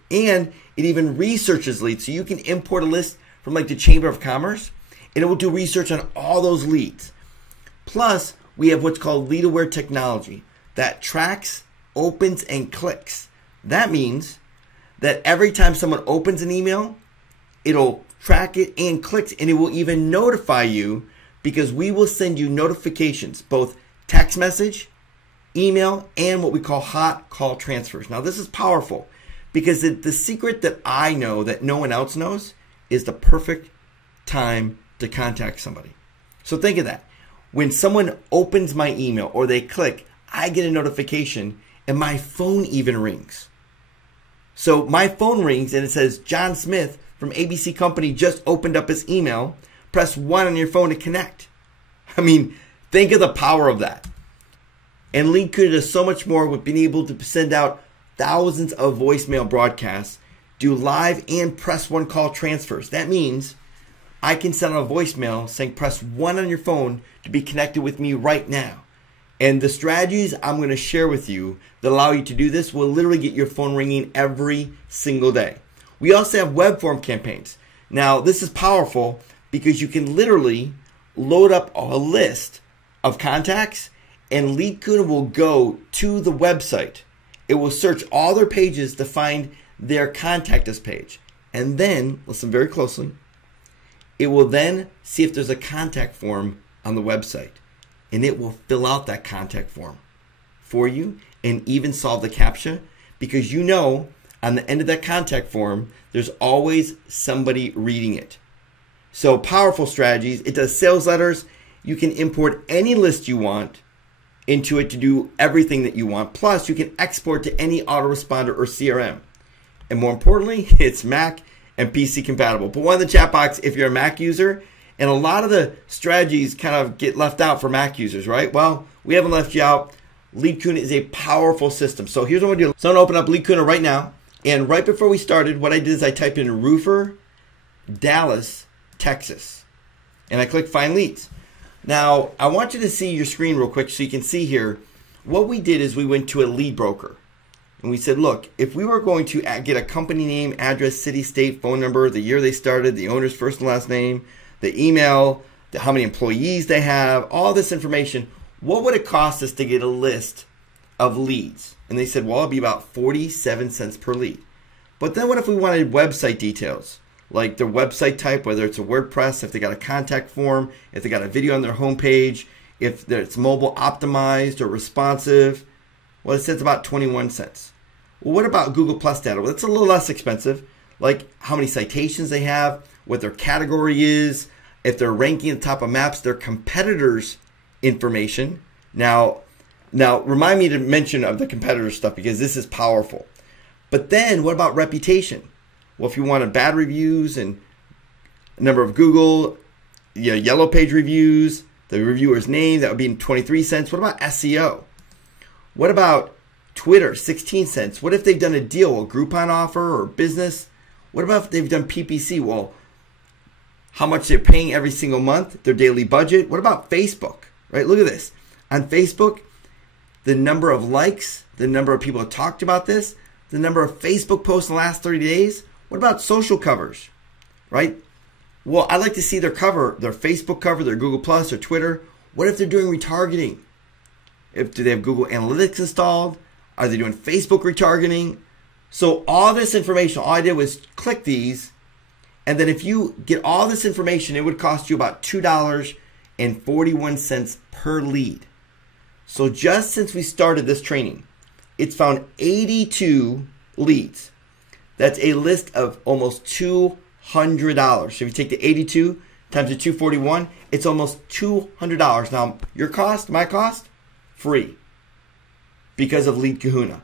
and it even researches leads. So you can import a list from like the Chamber of Commerce, and it will do research on all those leads. Plus, we have what's called lead-aware technology that tracks, opens, and clicks. That means that every time someone opens an email, it'll track it and clicks, and it will even notify you because we will send you notifications, both text message, email, and what we call hot call transfers. Now, this is powerful because the secret that I know that no one else knows is the perfect time to contact somebody. So think of that. When someone opens my email or they click, I get a notification and my phone even rings. So my phone rings and it says, John Smith from ABC Company just opened up his email. Press 1 on your phone to connect. I mean, think of the power of that. And Lead Kahuna does so much more with being able to send out thousands of voicemail broadcasts, do live and press 1 call transfers. That means I can send out a voicemail saying press 1 on your phone to be connected with me right now. And the strategies I'm going to share with you that allow you to do this will literally get your phone ringing every single day. We also have web form campaigns. Now, this is powerful because you can literally load up a list of contacts and Lead Kahuna will go to the website. It will search all their pages to find their contact us page. And then, listen very closely, it will then see if there's a contact form on the website. And it will fill out that contact form for you and even solve the CAPTCHA because you know on the end of that contact form, there's always somebody reading it. So powerful strategies. It does sales letters. You can import any list you want into it to do everything that you want. Plus, you can export to any autoresponder or CRM. And more importantly, it's Mac and PC compatible. Put 1 in the chat box if you're a Mac user. And a lot of the strategies kind of get left out for Mac users, right? Well, we haven't left you out. Lead Kahuna is a powerful system. So here's what I'm going to do. So I'm going to open up Lead Kahuna right now. And right before we started, what I did is I typed in Roofer, Dallas, Texas. And I click Find Leads. Now, I want you to see your screen real quick so you can see here. What we did is we went to a lead broker. and we said, look, if we were going to get a company name, address, city, state, phone number, the year they started, the owner's first and last name, the email, how many employees they have, all this information, what would it cost us to get a list of leads? And they said, well, it'd be about 47 cents per lead. But then what if we wanted website details, like their website type, whether it's a WordPress, if they got a contact form, if they got a video on their homepage, if it's mobile optimized or responsive? Well, it says about 21 cents. Well, what about Google Plus data? Well, it's a little less expensive, like how many citations they have, what their category is, if they're ranking at the top of maps, their competitors' information. Now, remind me to mention of the competitor stuff because this is powerful. But then what about reputation? Well, if you wanted bad reviews and number of Google, yellow page reviews, the reviewer's name, that would be 23 cents. What about SEO? What about Twitter, 16 cents? What if they've done a deal, a Groupon offer or business? What about if they've done PPC? Well, how much they're paying every single month, their daily budget. What about Facebook, right? Look at this. On Facebook, the number of likes, the number of people who talked about this, the number of Facebook posts in the last 30 days. What about social covers, right? Well, I'd like to see their cover, their Facebook cover, their Google Plus or Twitter. What if they're doing retargeting? Do they have Google Analytics installed? Are they doing Facebook retargeting? So all this information, all I did was click these. And then if you get all this information, it would cost you about $2.41 per lead. So just since we started this training, it's found 82 leads. That's a list of almost $200. So if you take the 82 times the 241, it's almost $200. Now, your cost, my cost, free because of Lead Kahuna.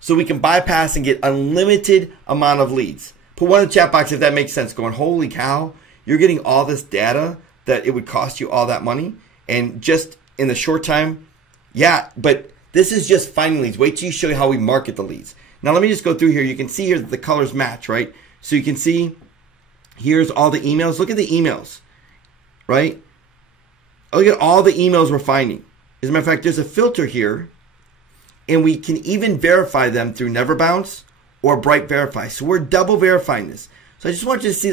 So we can bypass and get unlimited amount of leads. Put one in the chat box if that makes sense. Going, holy cow, you're getting all this data that it would cost you all that money. And just in the short time, yeah, but this is just finding leads. Wait till you show you how we market the leads. Now let me just go through here. You can see here that the colors match, right? So you can see here's all the emails. Look at the emails, right? Look at all the emails we're finding. As a matter of fact, there's a filter here, and we can even verify them through Never Bounce or Bright Verify. So we're double verifying this. So I just want you to see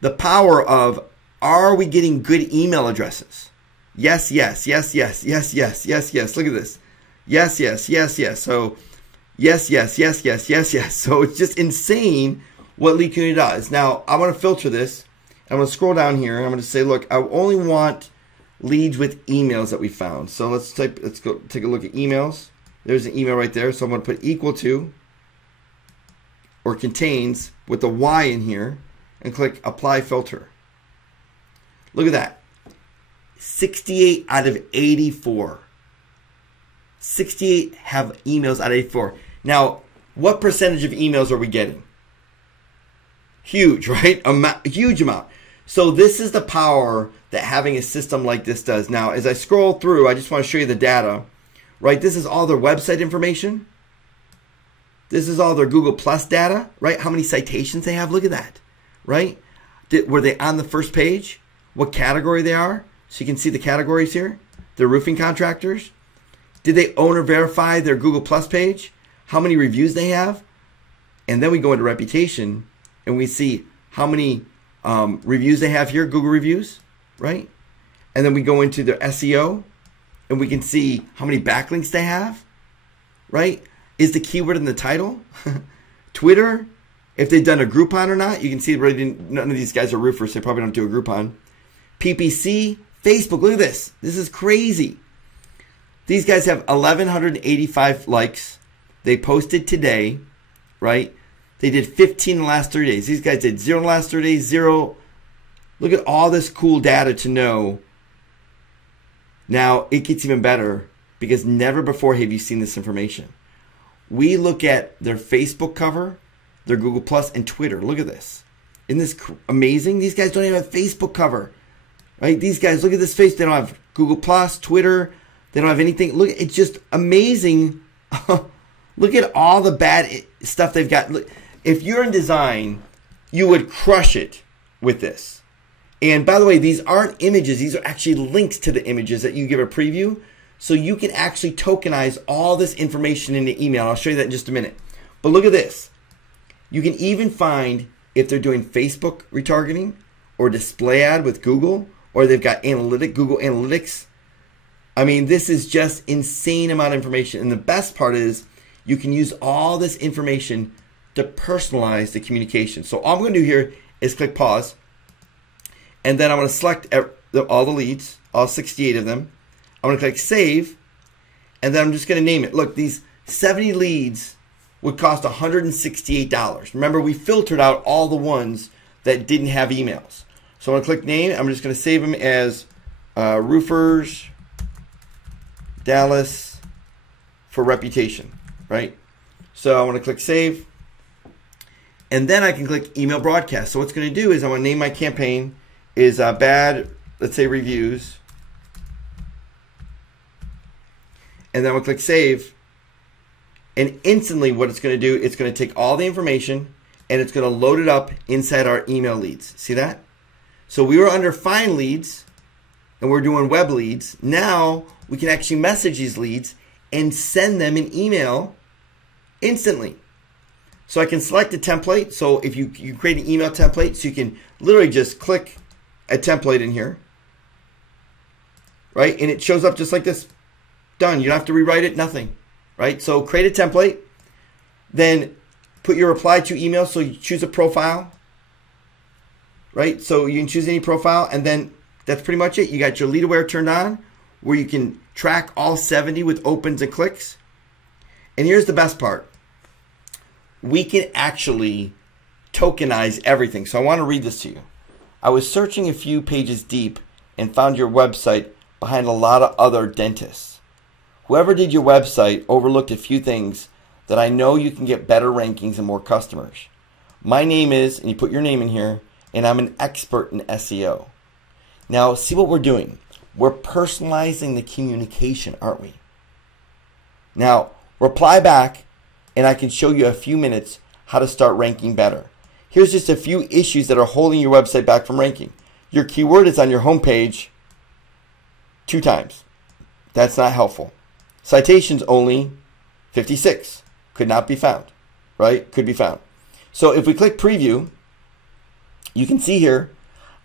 the power of, are we getting good email addresses? Yes, yes, yes, yes, yes, yes, yes, yes. Look at this. Yes, yes, yes, yes. So yes, yes, yes, yes, yes, yes. So it's just insane what Lead Kahuna does. Now, I want to filter this. I'm going to scroll down here, and I'm going to say, look, I only want leads with emails that we found. So let's go take a look at emails. There's an email right there. So I'm going to put equal to or contains with the Y in here and click apply filter. Look at that. 68 out of 84. 68 have emails out of 84. Now, what percentage of emails are we getting? Huge, right? A huge amount. So this is the power that having a system like this does. Now, as I scroll through, I just want to show you the data, right? This is all their website information. This is all their Google Plus data, right? How many citations they have. Look at that, right? Were they on the first page? What category they are? So you can see the categories here. They're roofing contractors. Did they own or verify their Google Plus page? How many reviews they have? And then we go into reputation and we see how many reviews they have here, Google reviews, right? And then we go into their SEO and we can see how many backlinks they have, right? Is the keyword in the title? Twitter, if they've done a Groupon or not. You can see none of these guys are roofers, so they probably don't do a Groupon. PPC, Facebook, look at this. This is crazy. These guys have 1,185 likes. They posted today, right? They did 15 in the last 30 days. These guys did 0 in the last 30 days, 0. Look at all this cool data to know. Now, it gets even better because never before have you seen this information. We look at their Facebook cover, their Google Plus, and Twitter. Look at this. Isn't this amazing? These guys don't even have Facebook cover, right? These guys, look at this face. They don't have Google Plus, Twitter. They don't have anything. Look, it's just amazing. Look at all the bad stuff they've got. Look, if you're in design, you would crush it with this. And by the way, these aren't images. These are actually links to the images that you give a preview. So you can actually tokenize all this information in the email. I'll show you that in just a minute. But look at this. You can even find if they're doing Facebook retargeting or display ad with Google, or they've got Google Analytics. I mean, this is just insane amount of information. And the best part is you can use all this information to personalize the communication. So all I'm going to do here is click pause. And then I'm going to select all the leads, all 68 of them. I'm going to click save. And then I'm just going to name it. Look, these 70 leads would cost $168. Remember, we filtered out all the ones that didn't have emails. So I'm going to click name. I'm just going to save them as Roofers Dallas for reputation, right? So I want to click save. And then I can click email broadcast. So what's going to do is I want to name my campaign is bad, let's say reviews. And then I'm going to click save. And instantly what it's going to do, it's going to take all the information and it's going to load it up inside our email leads. See that? So we were under find leads and we're doing web leads. Now we can actually message these leads and send them an email instantly. So I can select a template. So if you create an email template, so you can literally just click a template in here, right? And it shows up just like this. Done. You don't have to rewrite it, nothing, right? So create a template, then put your reply to email. So you choose a profile, right? So you can choose any profile, and then that's pretty much it. You got your lead aware turned on, where you can track all 70 with opens and clicks. And here's the best part. We can actually tokenize everything. So I want to read this to you. I was searching a few pages deep and found your website behind a lot of other dentists. Whoever did your website overlooked a few things that I know you can get better rankings and more customers. My name is, and you put your name in here, and I'm an expert in SEO. Now, see what we're doing. We're personalizing the communication, aren't we? Now, reply back, and I can show you a few minutes how to start ranking better. Here's just a few issues that are holding your website back from ranking. Your keyword is on your homepage 2 times. That's not helpful. Citations only 56. Could not be found, right? Could be found. So if we click preview, you can see here,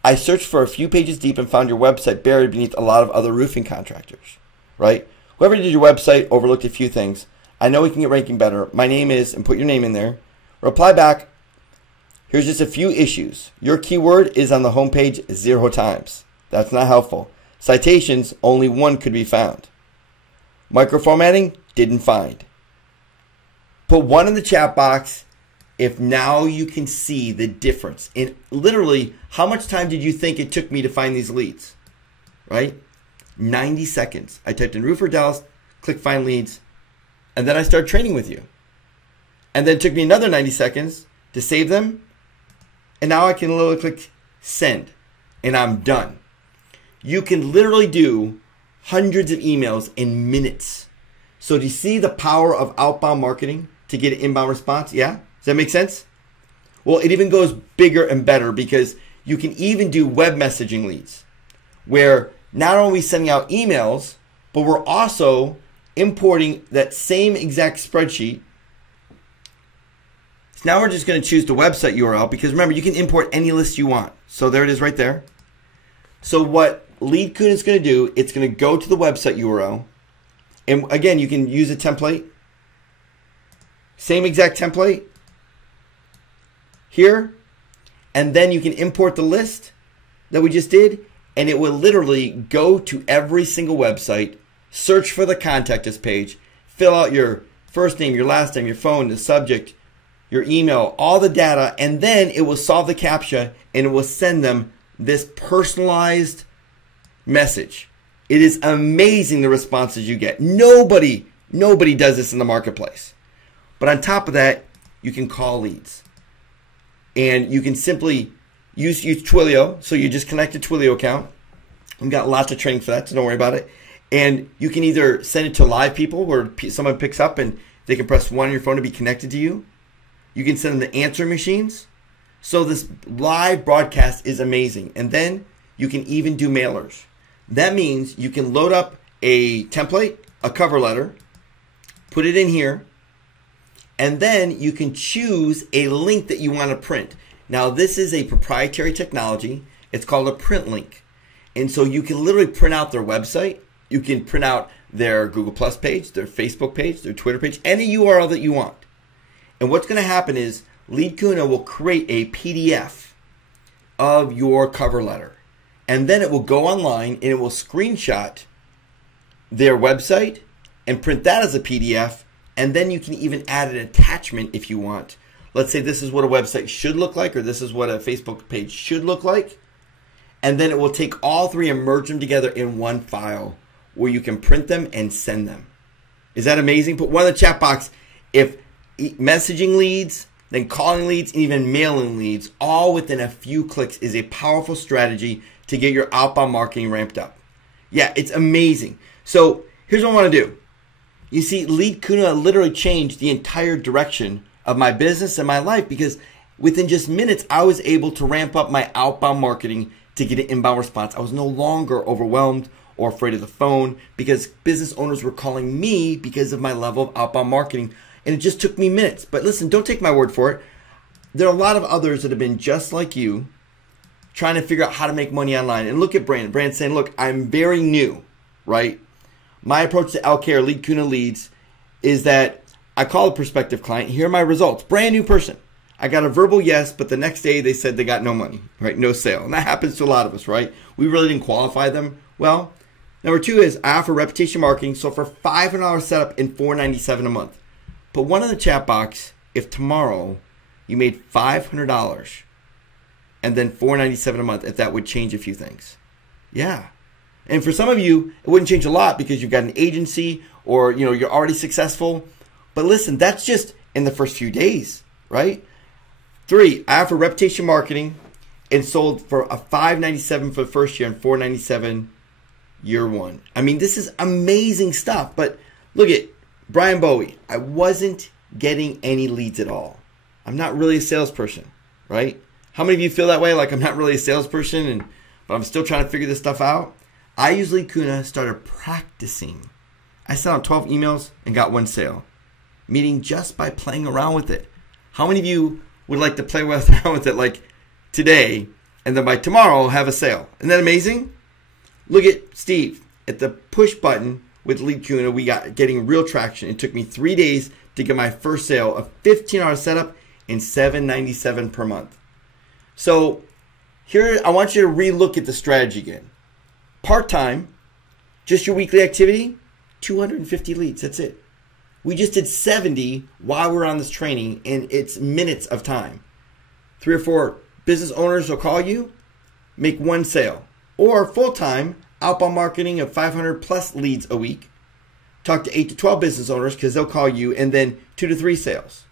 I searched for a few pages deep and found your website buried beneath a lot of other roofing contractors, right? Whoever did your website overlooked a few things. I know we can get ranking better. My name is, and put your name in there. Reply back. Here's just a few issues. Your keyword is on the homepage 0 times. That's not helpful. Citations, only 1 could be found. Microformatting, didn't find. Put 1 in the chat box if now you can see the difference. And literally, how much time did you think it took me to find these leads? Right? 90 seconds. I typed in Roofer Dallas, click find leads, and then I started training with you. And then it took me another 90 seconds to save them. And now I can literally click send, and I'm done. You can literally do hundreds of emails in minutes. So do you see the power of outbound marketing to get an inbound response? Yeah? Does that make sense? Well, it even goes bigger and better because you can even do web messaging leads where not only are we sending out emails, but we're also importing that same exact spreadsheet. So now we're just going to choose the website URL because remember, you can import any list you want. So there it is right there. So what LeadCoon is going to do, it's going to go to the website URL. And again, you can use a template. Same exact template here. And then you can import the list that we just did. And it will literally go to every single website, search for the contact us page, fill out your first name, your last name, your phone, the subject, your email, all the data, and then it will solve the CAPTCHA and it will send them this personalized message. It is amazing the responses you get. Nobody does this in the marketplace. But on top of that, you can call leads. And you can simply use Twilio. So you just connect a Twilio account. We've got lots of training for that, so don't worry about it. And you can either send it to live people where someone picks up and they can press 1 on your phone to be connected to you. You can send them to answering machines. So this live broadcast is amazing. And then you can even do mailers. That means you can load up a template, a cover letter, put it in here, and then you can choose a link that you want to print. Now, this is a proprietary technology. It's called a print link. And so you can literally print out their website. You can print out their Google Plus page, their Facebook page, their Twitter page, any URL that you want. And what's going to happen is LeadCuna will create a PDF of your cover letter. And then it will go online and it will screenshot their website and print that as a PDF. And then you can even add an attachment if you want. Let's say this is what a website should look like, or this is what a Facebook page should look like. And then it will take all three and merge them together in one file where you can print them and send them. Is that amazing? Put one in the chat box if messaging leads, then calling leads, and even mailing leads, all within a few clicks, is a powerful strategy to get your outbound marketing ramped up. Yeah, it's amazing. So here's what I want to do. You see, LeadCuna literally changed the entire direction of my business and my life, because within just minutes, I was able to ramp up my outbound marketing to get an inbound response. I was no longer overwhelmed or afraid of the phone, because business owners were calling me because of my level of outbound marketing. And it just took me minutes. But listen, don't take my word for it. There are a lot of others that have been just like you, trying to figure out how to make money online. And look at Brandon. Brandon's saying, look, I'm very new, right? My approach to LK or LeadCuna leads is that I call a prospective client, here are my results. Brand new person. I got a verbal yes, but the next day they said they got no money, right? No sale. And that happens to a lot of us, right? We really didn't qualify them. Well, number two is I offer reputation marketing. So for $500 setup and $497 a month. Put one in the chat box if tomorrow you made $500 and then $497 a month, if that would change a few things. Yeah. And for some of you, it wouldn't change a lot because you've got an agency or you're already successful. But listen, that's just in the first few days, right? 3, I offer reputation marketing and sold for a $597 for the first year and $497 year one. I mean, this is amazing stuff. But look at Brian Bowie. I wasn't getting any leads at all. I'm not really a salesperson, right? How many of you feel that way? Like I'm not really a salesperson, but I'm still trying to figure this stuff out. I usually started practicing. I sent out 12 emails and got 1 sale. Meaning just by playing around with it. How many of you would like to play around with it like today and then by tomorrow have a sale? Isn't that amazing? Look at Steve. At the push button with LeadCuna, we got getting real traction. It took me 3 days to get my first sale of $15 setup and $797 per month. So here, I want you to relook at the strategy again. Part-time, just your weekly activity, 250 leads. That's it. We just did 70 while we're on this training, and it's minutes of time. 3 or 4 business owners will call you, make 1 sale. Or full-time, outbound marketing of 500 plus leads a week. Talk to 8 to 12 business owners because they'll call you, and then 2 to 3 sales.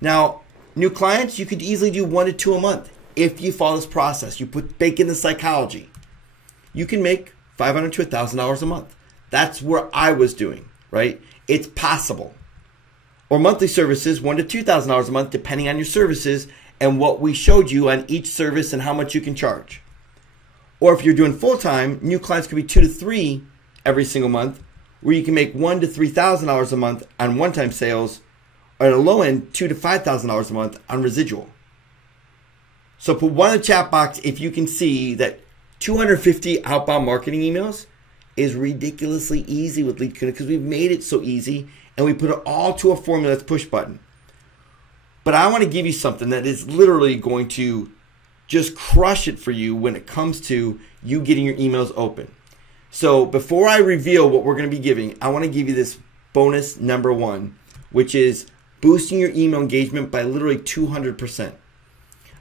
Now, new clients, you could easily do 1 to 2 a month if you follow this process. You bake in the psychology. You can make $500 to $1,000 a month. That's where I was doing, right? It's possible. Or monthly services, $1,000 to $2,000 a month, depending on your services and what we showed you on each service and how much you can charge. Or if you're doing full-time, new clients could be 2 to 3 every single month, where you can make $1,000 to $3,000 a month on one-time sales, or at a low end, $2,000 to $5,000 a month on residual. So put 1 in the chat box if you can see that 250 outbound marketing emails is ridiculously easy with LeadCuna because we've made it so easy and we put it all to a formula that's push button. But I want to give you something that is literally going to just crush it for you when it comes to you getting your emails open. So before I reveal what we're going to be giving, I want to give you this bonus number 1, which is boosting your email engagement by literally 200%.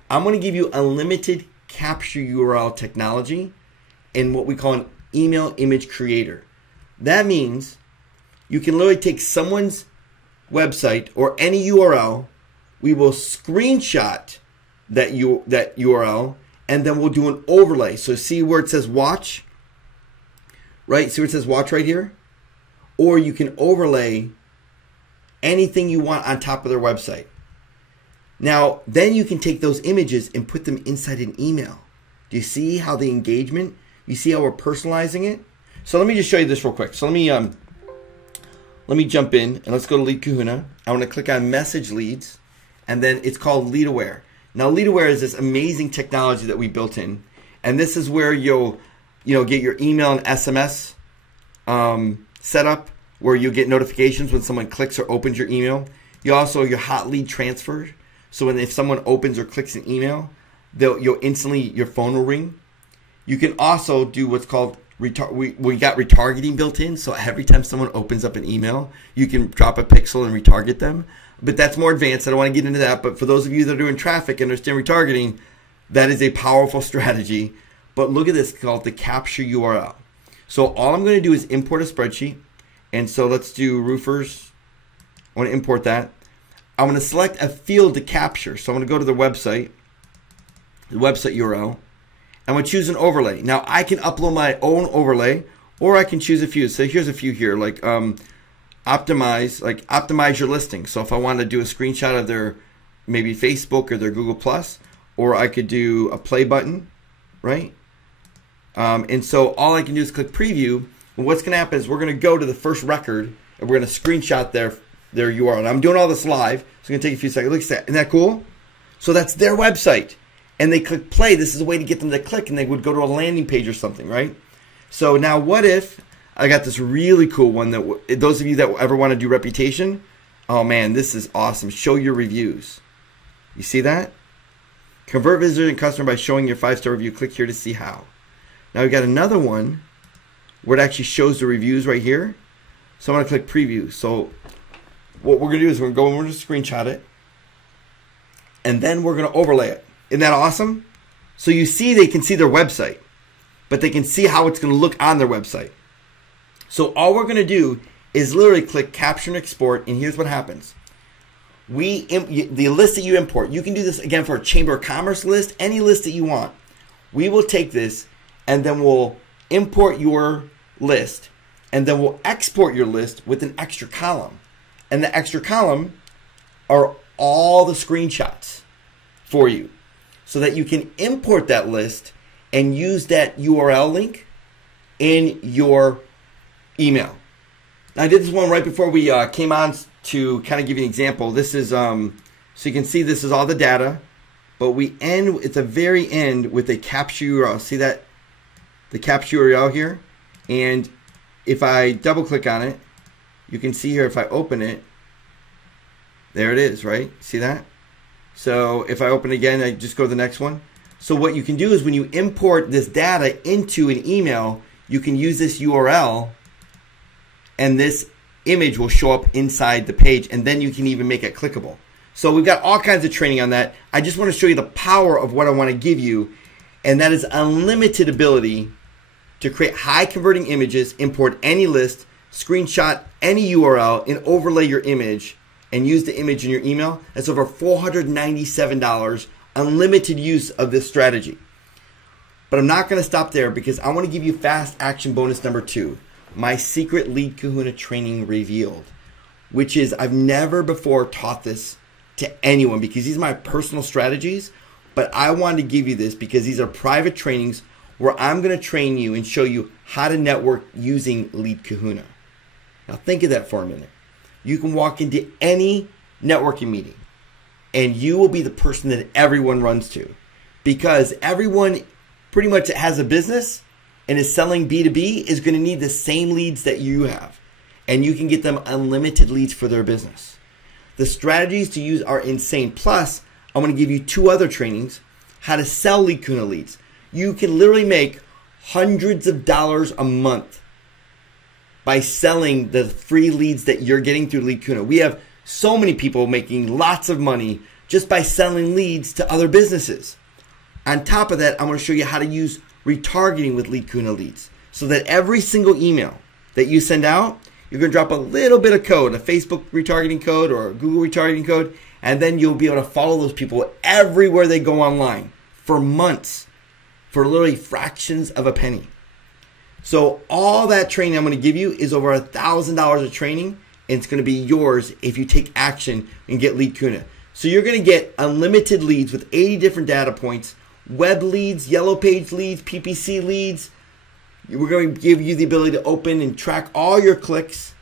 I'm going to give you unlimited capture URL technology and what we call an email image creator. That means you can literally take someone's website or any URL. We will screenshot that URL and then we'll do an overlay. So see where it says watch, right? See where it says watch right here? Or you can overlay anything you want on top of their website. Now, then you can take those images and put them inside an email. Do you see how the engagement, you see how we're personalizing it? So let me just show you this real quick. So let me jump in and let's go to Lead Kahuna. I want to click on Message Leads, and then it's called Lead Aware. Now, Lead Aware is this amazing technology that we built in, and this is where you'll get your email and SMS set up, where you get notifications when someone clicks or opens your email. You also your hot lead transfer. So if someone opens or clicks an email, you'll instantly, your phone will ring. You can also do what's called we got retargeting built in. So every time someone opens up an email, you can drop a pixel and retarget them. But that's more advanced. I don't want to get into that. But for those of you that are doing traffic and understand retargeting, that is a powerful strategy. But look at this, called the capture URL. So all I'm going to do is import a spreadsheet. And so let's do roofers. I want to import that. I'm going to select a field to capture. So I'm going to go to the website URL. I'm going to choose an overlay. Now I can upload my own overlay, or I can choose a few. So here's a few here, like optimize your listing. So if I want to do a screenshot of their maybe Facebook or their Google Plus, or I could do a play button, right? And so all I can do is click preview. And what's going to happen is we're going to go to the first record and we're going to screenshot their URL. And I'm doing all this live, so it's going to take a few seconds. Look at that. Isn't that cool? So that's their website. And they click play. This is a way to get them to click, and they would go to a landing page or something, right? So now what if I got this really cool one that those of you that ever want to do reputation, oh man, this is awesome. Show your reviews. You see that? Convert visitor and customer by showing your 5-star review. Click here to see how. Now we got another one where it actually shows the reviews right here. So I'm going to click preview. So what we're going to do is we're going to screenshot it, and then we're going to overlay it. Isn't that awesome? So you see, they can see their website, but they can see how it's going to look on their website. So all we're going to do is literally click capture and export, and here's what happens. The list that you import, you can do this again for a Chamber of Commerce list, any list that you want. We will take this, and then we'll import your list, and then we'll export your list with an extra column. And the extra column are all the screenshots for you, so that you can import that list and use that URL link in your email. Now, I did this one right before we came on to kind of give you an example. This is, so you can see this is all the data, but we end at the very end with a capture URL. See that? The capture URL here. And if I double click on it, you can see here if I open it, there it is, right? See that? So if I open again, I just go to the next one. So what you can do is when you import this data into an email, you can use this URL, and this image will show up inside the page, and then you can even make it clickable. So we've got all kinds of training on that. I just want to show you the power of what I want to give you, and that is unlimited ability to create high converting images, import any list, screenshot any URL, and overlay your image, and use the image in your email. That's over $497, unlimited use of this strategy. But I'm not going to stop there, because I want to give you fast action bonus number 2, my secret Lead Kahuna training revealed, which is I've never before taught this to anyone, because these are my personal strategies, but I wanted to give you this because these are private trainings where I'm going to train you and show you how to network using Lead Kahuna. Now think of that for a minute. You can walk into any networking meeting and you will be the person that everyone runs to, because everyone pretty much that has a business and is selling B2B is going to need the same leads that you have, and you can get them unlimited leads for their business. The strategies to use are insane. Plus, I'm going to give you 2 other trainings, how to sell Lead Kahuna leads. You can literally make hundreds of dollars a month by selling the free leads that you're getting through Lead Kahuna. We have so many people making lots of money just by selling leads to other businesses. On top of that, I'm going to show you how to use retargeting with Lead Kahuna leads, so that every single email that you send out, you're going to drop a little bit of code, a Facebook retargeting code or a Google retargeting code, and then you'll be able to follow those people everywhere they go online for months, for literally fractions of a penny. So all that training I'm going to give you is over $1,000 of training, and it's going to be yours if you take action and get Lead Kahuna. So you're going to get unlimited leads with 80 different data points, web leads, yellow page leads, PPC leads, We're going to give you the ability to open and track all your clicks,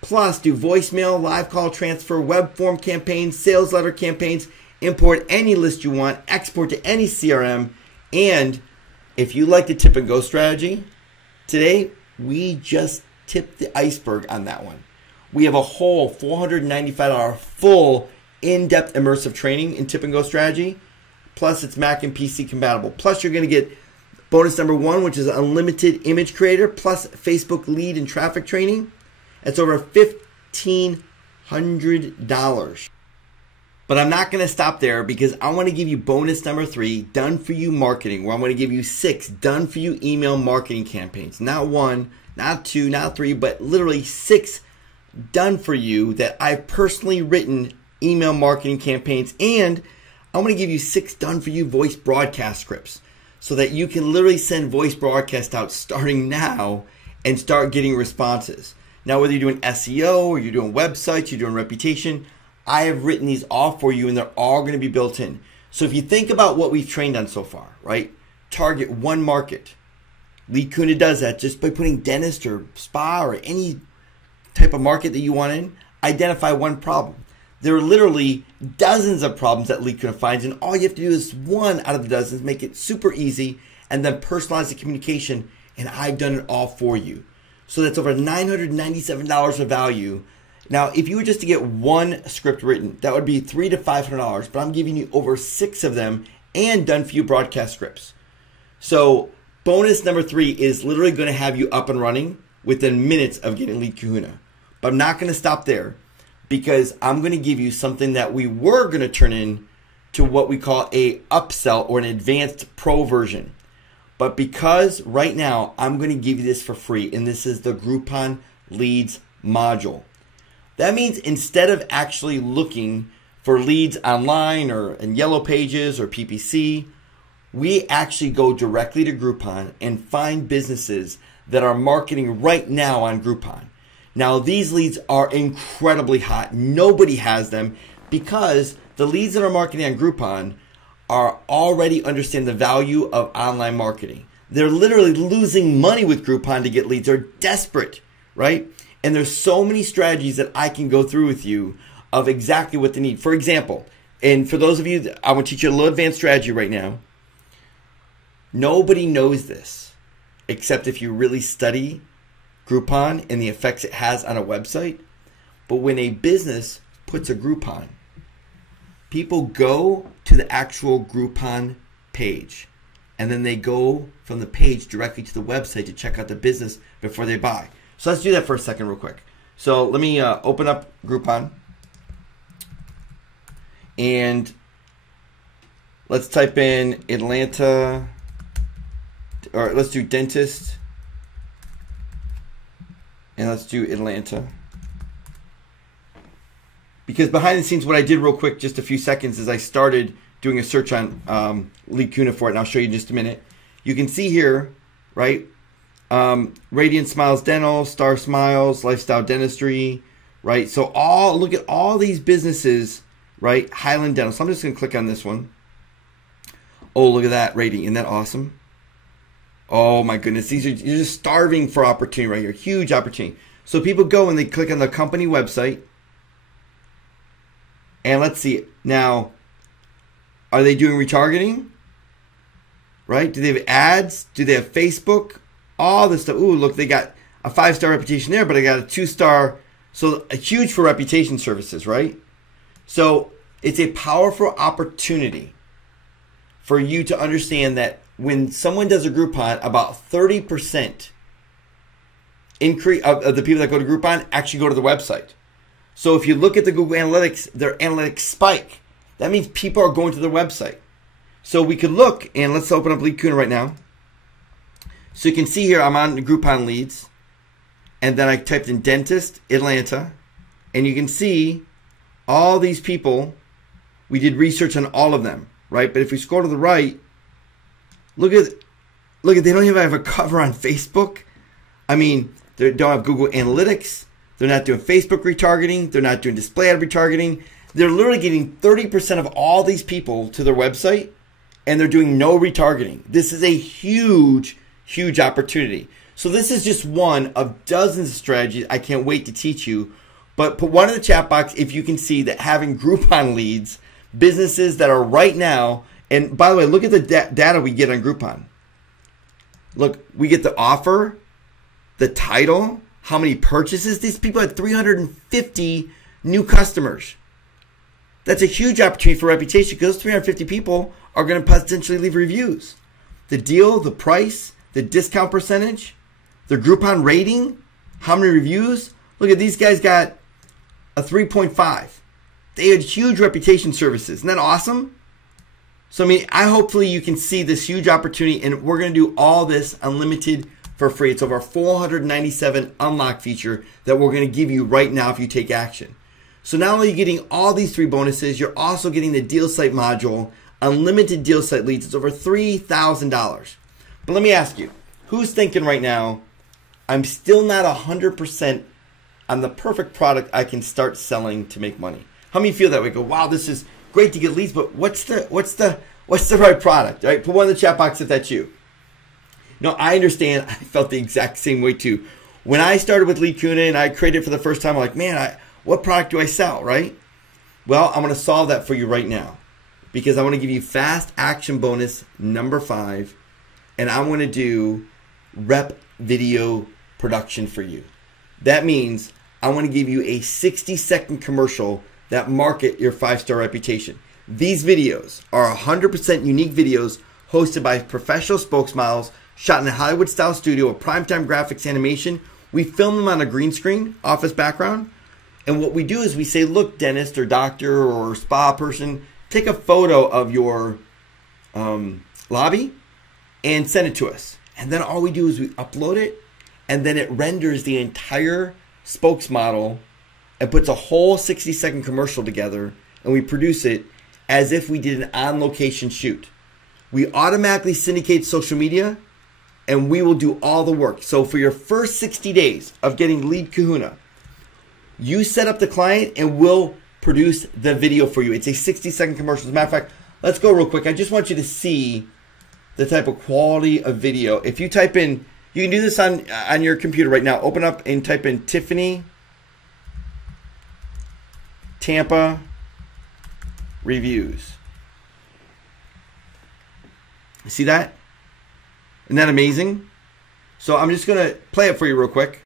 plus do voicemail, live call transfer, web form campaigns, sales letter campaigns, import any list you want, export to any CRM, and if you like the tip and go strategy, today we just tipped the iceberg on that one. We have a whole $495 full in-depth immersive training in tip and go strategy, plus it's Mac and PC compatible. Plus you're going to get bonus number 1, which is unlimited image creator, plus Facebook lead and traffic training. It's over $1,500. But I'm not going to stop there, because I want to give you bonus number 3, done for you marketing, where I'm going to give you 6 done for you email marketing campaigns. Not 1, not 2, not 3, but literally 6 done for you that I've personally written email marketing campaigns. And I'm going to give you 6 done for you voice broadcast scripts, so that you can literally send voice broadcast out starting now and start getting responses. Now, whether you're doing SEO or you're doing websites, you're doing reputation, I have written these all for you, and they're all going to be built in. So if you think about what we've trained on so far, right? Target one market. Lee Kuna does that just by putting dentist or spa or any type of market that you want in. Identify one problem. There are literally dozens of problems that Lee Kuna finds, and all you have to do is one out of the dozens, make it super easy, and then personalize the communication, and I've done it all for you. So that's over $997 of value. Now, if you were just to get one script written, that would be $300 to $500, but I'm giving you over 6 of them and done for you broadcast scripts. So bonus number 3 is literally going to have you up and running within minutes of getting Lead Kahuna. But I'm not going to stop there, because I'm going to give you something that we were going to turn in to what we call a upsell or an advanced pro version. But because right now I'm going to give you this for free, and this is the Groupon Leads module. That means instead of actually looking for leads online or in Yellow Pages or PPC, we actually go directly to Groupon and find businesses that are marketing right now on Groupon. Now, these leads are incredibly hot. Nobody has them, because the leads that are marketing on Groupon are already understand the value of online marketing. They're literally losing money with Groupon to get leads. They're desperate, right? And there's so many strategies that I can go through with you of exactly what they need. For example, and for those of you, I want to teach you a little advanced strategy right now. Nobody knows this, except if you really study Groupon and the effects it has on a website. But when a business puts a Groupon, people go to the actual Groupon page, and then they go from the page directly to the website to check out the business before they buy. So let's do that for a second real quick. So let me open up Groupon, and let's type in Atlanta, or let's do dentist, and let's do Atlanta. Because behind the scenes, what I did real quick, just a few seconds, is I started doing a search on Lead Kahuna for it, and I'll show you in just a minute. You can see here, right? Radiant Smiles Dental, Star Smiles, Lifestyle Dentistry, right? So look at all these businesses, right? Highland Dental. So I'm just going to click on this one. Oh, look at that rating. Isn't that awesome? Oh my goodness. You're just starving for opportunity right here. Huge opportunity. So people go and they click on the company website. And let's see. Now, are they doing retargeting? Right? Do they have ads? Do they have Facebook? All this stuff. Ooh, look, they got a 5-star reputation there, but I got a 2-star. So huge for reputation services, right? So it's a powerful opportunity for you to understand that when someone does a Groupon, about 30% increase of the people that go to Groupon actually go to the website. So if you look at the Google Analytics, their analytics spike. That means people are going to their website. So we could look, and let's open up Lead Kahuna right now. So you can see here I'm on Groupon leads, and then I typed in dentist, Atlanta, and you can see all these people. We did research on all of them, right? But if we scroll to the right, look at they don't even have a cover on Facebook. I mean, they don't have Google Analytics. They're not doing Facebook retargeting. They're not doing display ad retargeting. They're literally getting 30% of all these people to their website, and they're doing no retargeting. This is a huge, huge opportunity. So this is just one of dozens of strategies I can't wait to teach you. But put one in the chat box if you can see that having Groupon leads, businesses that are right now, and by the way, look at the data we get on Groupon. Look, we get the offer, the title, how many purchases. These people had 350 new customers. That's a huge opportunity for reputation because those 350 people are going to potentially leave reviews. The deal, the price, the discount percentage, the Groupon rating, how many reviews. Look at these guys got a 3.5. They had huge reputation services. Isn't that awesome? So, I mean, hopefully you can see this huge opportunity, and we're going to do all this unlimited for free. It's over 497 unlock feature that we're going to give you right now if you take action. So not only are you getting all these 3 bonuses, you're also getting the deal site module, unlimited deal site leads. It's over $3,000. But let me ask you, who's thinking right now, I'm still not 100% on the perfect product I can start selling to make money? How many feel that way? Go, wow, this is great to get leads, but what's the right product? Right? Put one in the chat box if that's you. No, I understand. I felt the exact same way too. When I started with Lead Kahuna and I created it for the first time, I'm like, man, what product do I sell, right? Well, I'm going to solve that for you right now because I want to give you fast action bonus number 5, and I want to do rep video production for you. That means I want to give you a 60-second commercial that market your 5-star reputation. These videos are 100% unique videos hosted by professional spokesmodels, shot in a Hollywood-style studio with primetime graphics animation. We film them on a green screen, office background. And what we do is we say, look, dentist or doctor or spa person, take a photo of your lobby and send it to us. And then all we do is we upload it, and then it renders the entire spokesmodel and puts a whole 60-second commercial together, and we produce it as if we did an on-location shoot. We automatically syndicate social media, and we will do all the work. So for your first 60 days of getting Lead Kahuna, you set up the client, and we'll produce the video for you. It's a 60-second commercial. As a matter of fact, let's go real quick. I just want you to see the type of quality of video. If you type in, you can do this on your computer right now. Open up and type in Tiffany Tampa reviews. See that? Isn't that amazing? So I'm just going to play it for you real quick.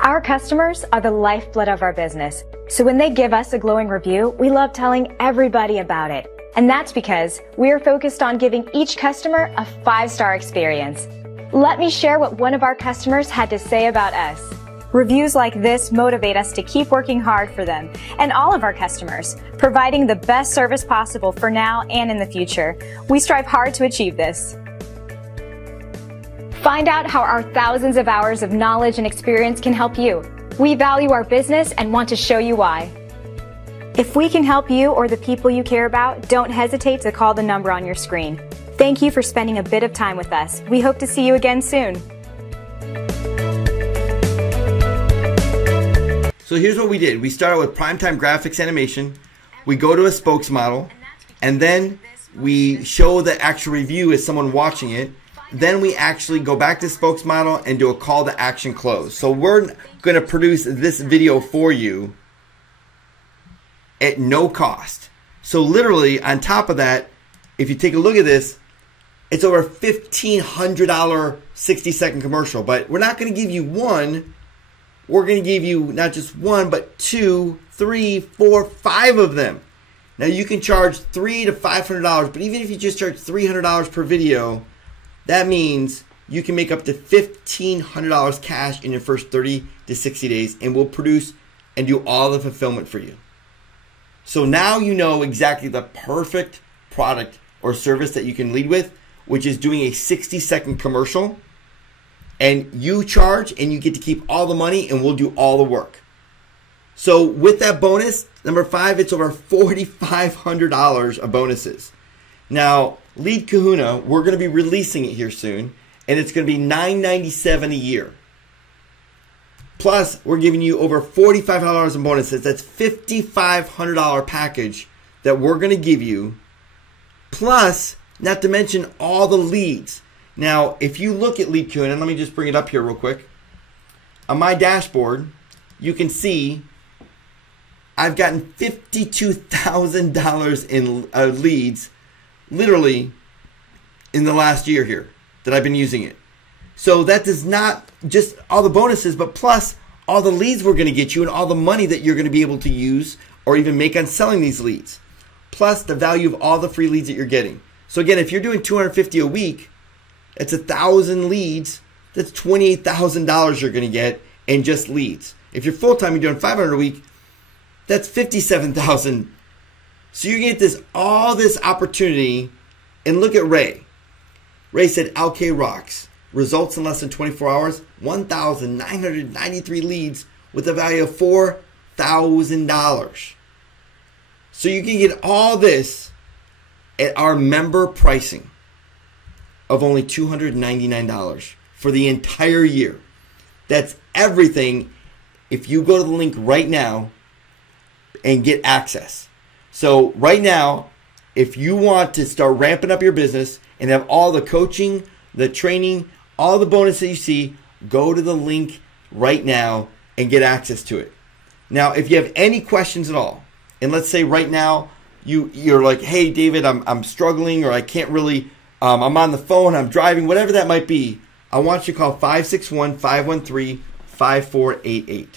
Our customers are the lifeblood of our business. So when they give us a glowing review, we love telling everybody about it. And that's because we are focused on giving each customer a 5-star experience. Let me share what one of our customers had to say about us. Reviews like this motivate us to keep working hard for them and all of our customers, providing the best service possible for now and in the future. We strive hard to achieve this. Find out how our thousands of hours of knowledge and experience can help you. We value our business and want to show you why. If we can help you or the people you care about, don't hesitate to call the number on your screen. Thank you for spending a bit of time with us. We hope to see you again soon. So here's what we did. We started with primetime graphics animation. We go to a spokesmodel, and then we show the actual review as someone watching it. Then we actually go back to spokesmodel and do a call to action close. So we're going to produce this video for you at no cost. So literally on top of that, if you take a look at this, it's over $1,500 60-second commercial. But we're not going to give you one. We're going to give you not just one, but 2, 3, 4, 5 of them. Now you can charge $300 to $500, but even if you just charge $300 per video, that means you can make up to $1,500 cash in your first 30 to 60 days, and we'll produce and do all the fulfillment for you. So now you know exactly the perfect product or service that you can lead with, which is doing a 60-second commercial. And you charge, and you get to keep all the money, and we'll do all the work. So with that bonus, number 5, it's over $4,500 of bonuses. Now, Lead Kahuna, we're going to be releasing it here soon, and it's going to be $997 a year. Plus, we're giving you over $4,500 in bonuses. That's $5,500 package that we're going to give you. Plus, Not to mention all the leads. Now, if you look at Lead Kuna, and let me just bring it up here real quick. On my dashboard, you can see I've gotten $52,000 in leads literally in the last year here that I've been using it. So that does not just all the bonuses, but plus all the leads we're going to get you and all the money that you're going to be able to use or even make on selling these leads. Plus the value of all the free leads that you're getting. So again, if you're doing 250 a week, it's 1,000 leads. That's $28,000 you're going to get in just leads. If you're full-time, you're doing 500 a week, that's $57,000. So you get all this opportunity. And look at Ray. Ray said, LK rocks. Results in less than 24 hours, 1,993 leads with a value of $4,000. So you can get all this at our member pricing of only $299 for the entire year. That's everything if you go to the link right now and get access. So right now, if you want to start ramping up your business and have all the coaching, the training, all the bonuses you see, go to the link right now and get access to it. Now, if you have any questions at all, and let's say right now you're like, hey, David, I'm struggling, or I can't really, I'm on the phone, I'm driving, whatever that might be, I want you to call 561-513-5488.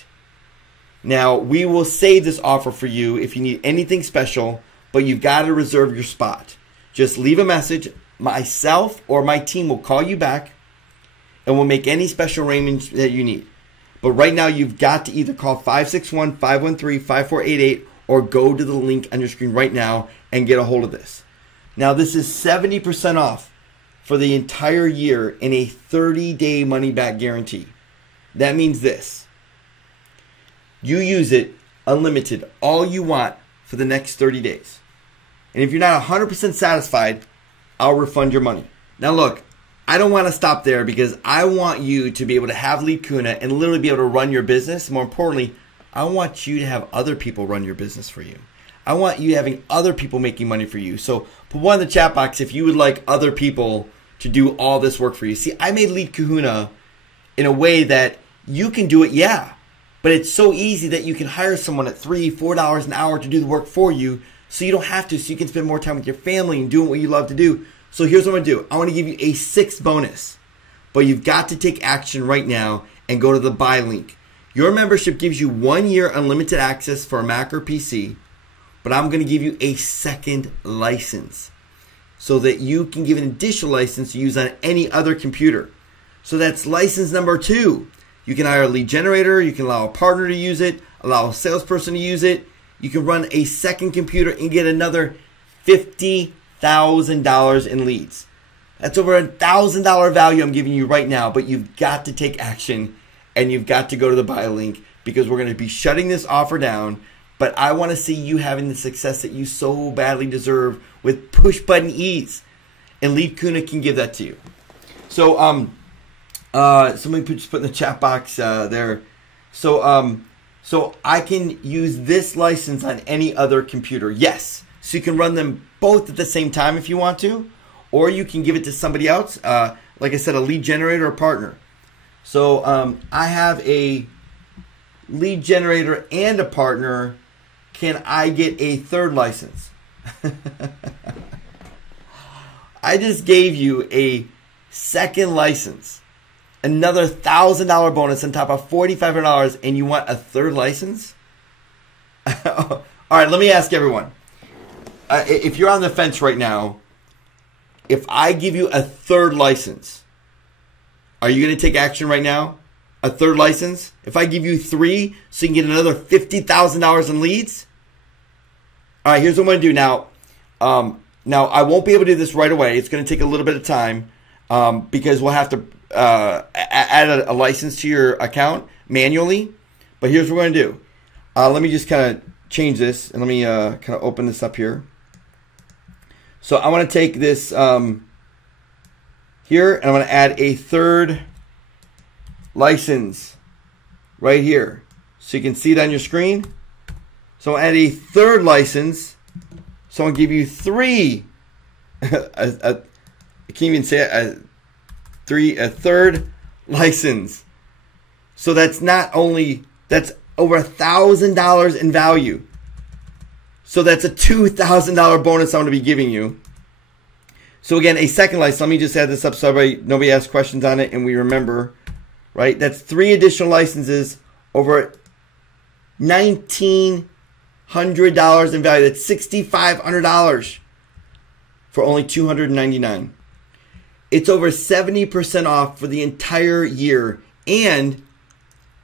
Now, we will save this offer for you if you need anything special, but you've got to reserve your spot. Just leave a message. Myself or my team will call you back, and we'll make any special arrangements that you need. But right now, you've got to either call 561-513-5488 or go to the link on your screen right now and get a hold of this. Now, this is 70% off for the entire year and a 30-day money-back guarantee. That means this. You use it unlimited, all you want for the next 30 days. And if you're not 100% satisfied, I'll refund your money. Now look, I don't want to stop there because I want you to be able to have Lead Kuna and literally be able to run your business. More importantly, I want you to have other people run your business for you. I want you having other people making money for you. So put one in the chat box if you would like other people to do all this work for you. See, I made Lead Kuna in a way that you can do it, yeah. But it's so easy that you can hire someone at $3, $4 an hour to do the work for you, so you don't have to, so you can spend more time with your family and doing what you love to do. So here's what I'm going to do. I want to give you a 6th bonus. But you've got to take action right now and go to the buy link. Your membership gives you 1 year unlimited access for a Mac or PC, but I'm going to give you a 2nd license so that you can give an additional license to use on any other computer. So that's license number 2. You can hire a lead generator, you can allow a partner to use it, allow a salesperson to use it. You can run a 2nd computer and get another $50,000 in leads. That's over $1,000 value I'm giving you right now, but you've got to take action and you've got to go to the buy link because we're going to be shutting this offer down. But I want to see you having the success that you so badly deserve with push button ease. And Lead Kuna can give that to you. So, somebody just put in the chat box there. So I can use this license on any other computer. Yes. So you can run them both at the same time if you want to, or you can give it to somebody else. Like I said, a lead generator or partner. So I have a lead generator and a partner. Can I get a 3rd license? I just gave you a 2nd license. Another $1,000 bonus on top of $4,500, and you want a 3rd license? All right, let me ask everyone. If you're on the fence right now, if I give you a 3rd license, are you going to take action right now? A 3rd license? If I give you 3 so you can get another $50,000 in leads? All right, here's what I'm going to do now. Now, I won't be able to do this right away. It's going to take a little bit of time because we'll have to add a license to your account manually. But here's what we're going to do. Let me just kind of change this and let me kind of open this up here. So I want to take this here and I'm going to add a 3rd license right here. So you can see it on your screen. So I'll add a 3rd license. So I'll give you 3 I can't even say it, a third license. So that's that's over $1,000 in value. So that's a $2,000 bonus I'm going to be giving you. So again, a second license, let me just add this up so nobody asks questions on it and we remember, right? That's 3 additional licenses over $1,900 in value. That's $6,500 for only $299. It's over 70% off for the entire year, and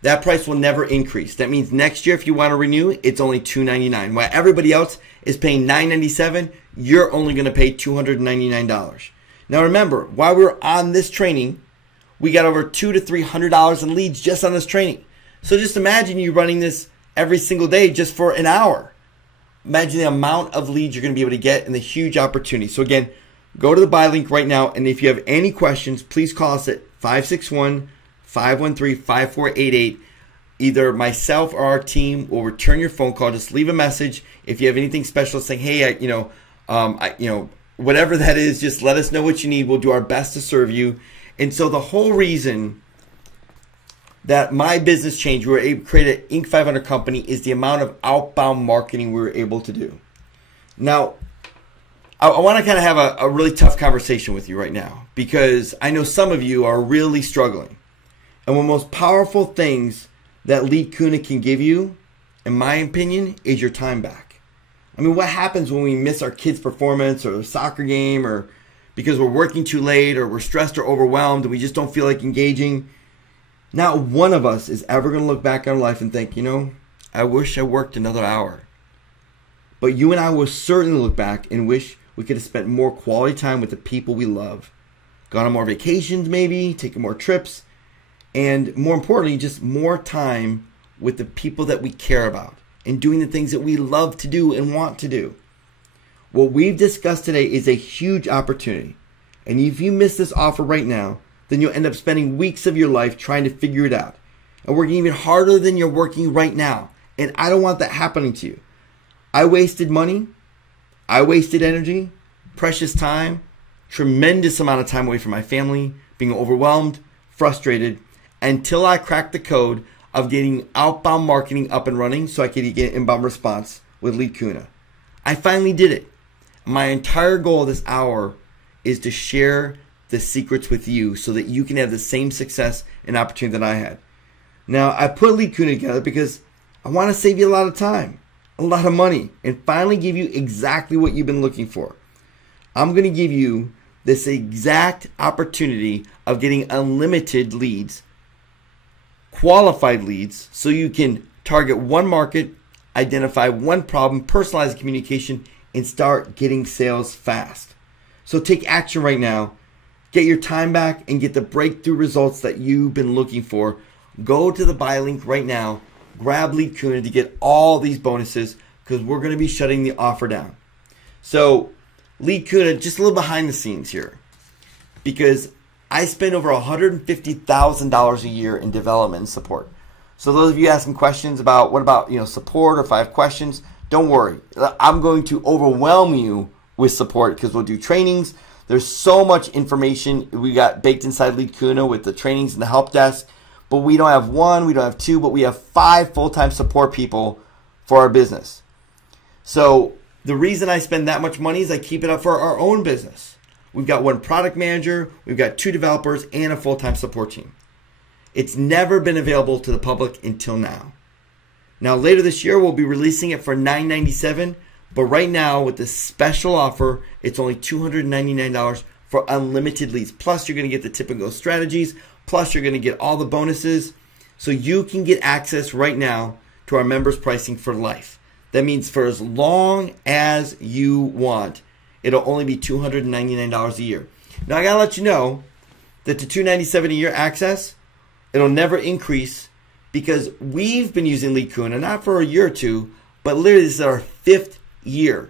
that price will never increase. That means next year, if you want to renew, it's only $299. While everybody else is paying $997, you're only going to pay $299. Now remember, while we're on this training, we got over $200 to $300 in leads just on this training. So just imagine you running this every single day just for an hour. Imagine the amount of leads you're going to be able to get and the huge opportunity. So again, go to the buy link right now, and if you have any questions, please call us at 561-513-5488. Either myself or our team will return your phone call. Just leave a message if you have anything special, saying, "Hey, whatever that is, just let us know what you need. We'll do our best to serve you." And so the whole reason that my business changed, we were able to create an Inc. 500 company, is the amount of outbound marketing we were able to do. Now, I want to kind of have a really tough conversation with you right now, because I know some of you are really struggling. And one of the most powerful things that Lead Kuna can give you, in my opinion, is your time back. I mean, what happens when we miss our kids' performance or a soccer game, or because we're working too late, or we're stressed or overwhelmed and we just don't feel like engaging? Not one of us is ever going to look back on life and think, I wish I worked another hour. But you and I will certainly look back and wish we could have spent more quality time with the people we love. Gone on more vacations maybe, taken more trips, and more importantly, just more time with the people that we care about and doing the things that we love to do and want to do. What we've discussed today is a huge opportunity. And if you miss this offer right now, then you'll end up spending weeks of your life trying to figure it out and working even harder than you're working right now. And I don't want that happening to you. I wasted money. I wasted energy, precious time, tremendous amount of time away from my family, being overwhelmed, frustrated, until I cracked the code of getting outbound marketing up and running so I could get inbound response with Lead Kuna. I finally did it. My entire goal this hour is to share the secrets with you so that you can have the same success and opportunity that I had. Now, I put Lead Kuna together because I want to save you a lot of time, a lot of money, and finally give you exactly what you've been looking for. I'm going to give you this exact opportunity of getting unlimited leads, qualified leads, so you can target one market, identify one problem, personalize the communication, and start getting sales fast. So take action right now. Get your time back and get the breakthrough results that you've been looking for. Go to the buy link right now. Grab Lead Kuna to get all these bonuses, because we're going to be shutting the offer down. So Lead Kuna, just a little behind the scenes here, because I spend over $150,000 a year in development and support. So those of you asking questions about what about support, or if I have questions, don't worry. I'm going to overwhelm you with support, because we'll do trainings. There's so much information we got baked inside Lead Kuna with the trainings and the help desk. But we don't have one, we don't have two, but we have 5 full-time support people for our business. So the reason I spend that much money is I keep it up for our own business. We've got 1 product manager, we've got 2 developers, and a full-time support team. It's never been available to the public until now. Now later this year, we'll be releasing it for $997, but right now with this special offer, it's only $299 for unlimited leads. Plus you're going to get the tip and go strategies. Plus you're going to get all the bonuses. So you can get access right now to our members pricing for life. That means for as long as you want, it'll only be $299 a year. Now I got to let you know that the $297 a year access, it'll never increase, because we've been using Lead Kuna not for a year or two, but literally this is our 5th year.